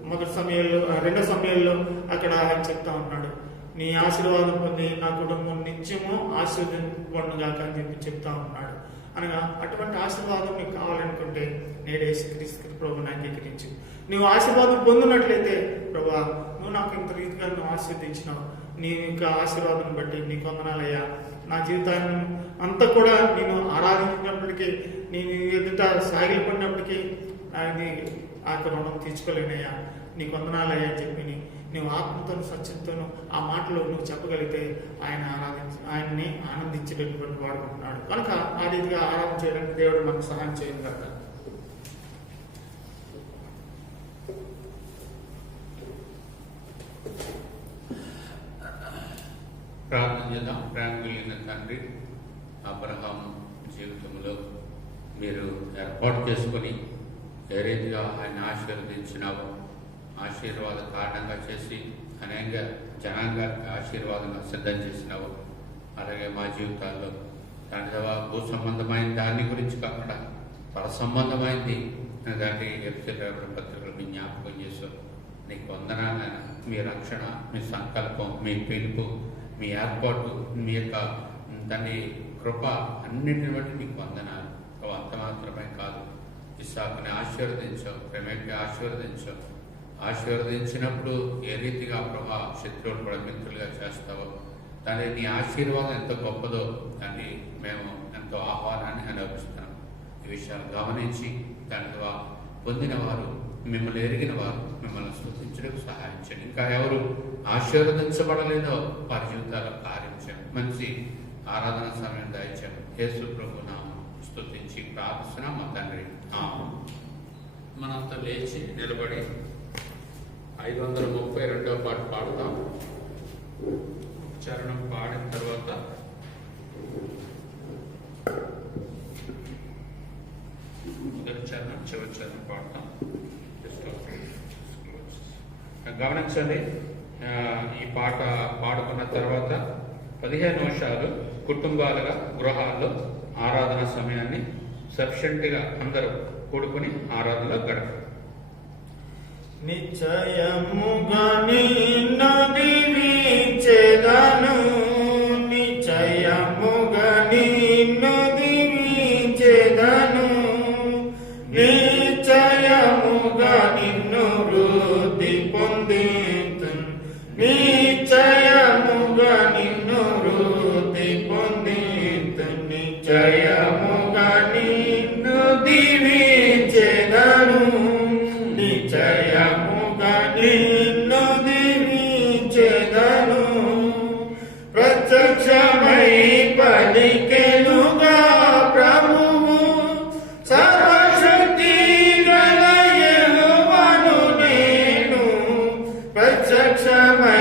2 సమయాల్లో అక్కడ ఆయన చెప్తా ఉన్నాడు, నీ ఆశీర్వాదం పొంది నా కుటుంబం నిత్యము ఆశీర్వదింపబడుగాక అని చెప్పి చెప్తా ఉన్నాడు. అనగా అటువంటి ఆశీర్వాదం నీకు కావాలనుకుంటే నేడే యేసుక్రీస్తు ప్రభువుని అంగీకరించు. నువ్వు ఆశీర్వాదం పొందినట్లయితే, ప్రభా నువ్వు నాకు ఇంత రీతిగా నువ్వు ఆశీర్వదించినావు, నీ యొక్క ఆశీర్వాదం బట్టి నీకు వందనాలయ్యా. నా జీవితాన్ని అంతా కూడా నేను ఆరాధించినప్పటికీ, నేను ఎదుట సాగిలపడినప్పటికీ అది ఆ రుణం తీర్చుకోలేనయ్యా, నీకు వందనాలయ్యా అని చెప్పి నువ్వు ఆత్మతోను సత్యంతోను ఆ మాటలు నువ్వు చెప్పగలిగితే ఆయన్ని ఆనందించేటటువంటి వాడుకుంటున్నాడు. కనుక ఆ రీతిగా ఆరాధన చేయడానికి దేవుడు మనకు సహాయం చేయను కదా. ప్రార్థన చేద్దాం. ప్రేమ కలిగిన తండ్రి, అబ్రహాం జీవితంలో మీరు ఏర్పాటు చేసుకొని ఏ రీతిగా ఆయన ఆశీర్వదించినావో, ఆశీర్వాద కారణంగా చేసి అనేక జనాంగానికి ఆశీర్వాదంగా సిద్ధం చేసినావు, అలాగే మా జీవితాల్లో దాని భూ సంబంధమైన దాని గురించి కాకుండా పర సంబంధమైంది దాన్ని పత్రికలు మీ జ్ఞాపకం చేశారు. నీకు వందనాలైనా మీ రక్షణ, మీ సంకల్పం, మీ పిలుపు, మీ ఏర్పాటు, మీ యొక్క దాని కృప అన్నింటిని బట్టి నీకు వందనాలు. అంత మాత్రమే కాదు, ఇస్సాకుని ఆశీర్వదించావు, ప్రేమకి ఆశీర్వదించావు. ఆశీర్వదించినప్పుడు ఏ రీతిగా ప్రభా శత్రువులు కూడా మిత్రులుగా చేస్తావో, దాని నీ ఆశీర్వాదం ఎంత గొప్పదో దాన్ని మేము ఎంతో ఆహ్వానాన్ని అనుభవిస్తున్నాం. ఈ విషయాలు గమనించి దాని ద్వారా పొందిన వారు, మిమ్మల్ని ఎరిగిన వారు మిమ్మల్ని స్తుతించడానికి సహాయం చేయండి. ఇంకా ఎవరు ఆశీర్వదించబడలేదో వారి జీవితాల్లో కార్యం చేయండి. మంచి ఆరాధన సమయం దయచేయండి. యేసు ప్రభు నామమున స్తుతించి ప్రార్థిస్తున్నాం మా తండ్రి. మనంతా లేచి నిలబడి 532వ పాట పాడుతాం. చరణం పాడిన తర్వాత మొదటి చరణం, చివరి చరణం పాడతాం. గమనించండి, ఈ పాట పాడుకున్న తర్వాత 15 నిమిషాలు కుటుంబాలుగా గృహాల్లో ఆరాధన సమయాన్ని సఫిషియెంట్గా అందరూ కూడుకుని ఆరాధనలో గడప. నిశ్చయముగా నిన్ను దీవించెదను, నిశ్చయముగా నిన్ను దీవించెదను, నిశ్చయముగా నిన్ను వృద్ధి పొందింతును, నిశ్చయముగా నిన్ను వృద్ధి పొందింతును, నిశ్చయముగా నిన్ను దీవించెదను, నిశ్చయముగా నిన్ను దీవించెదను. ప్రత్యక్షమై పలికెనుగా ప్రభువు, సర్వశక్తి గల యెహోవాను నేను, ప్రత్యక్షమై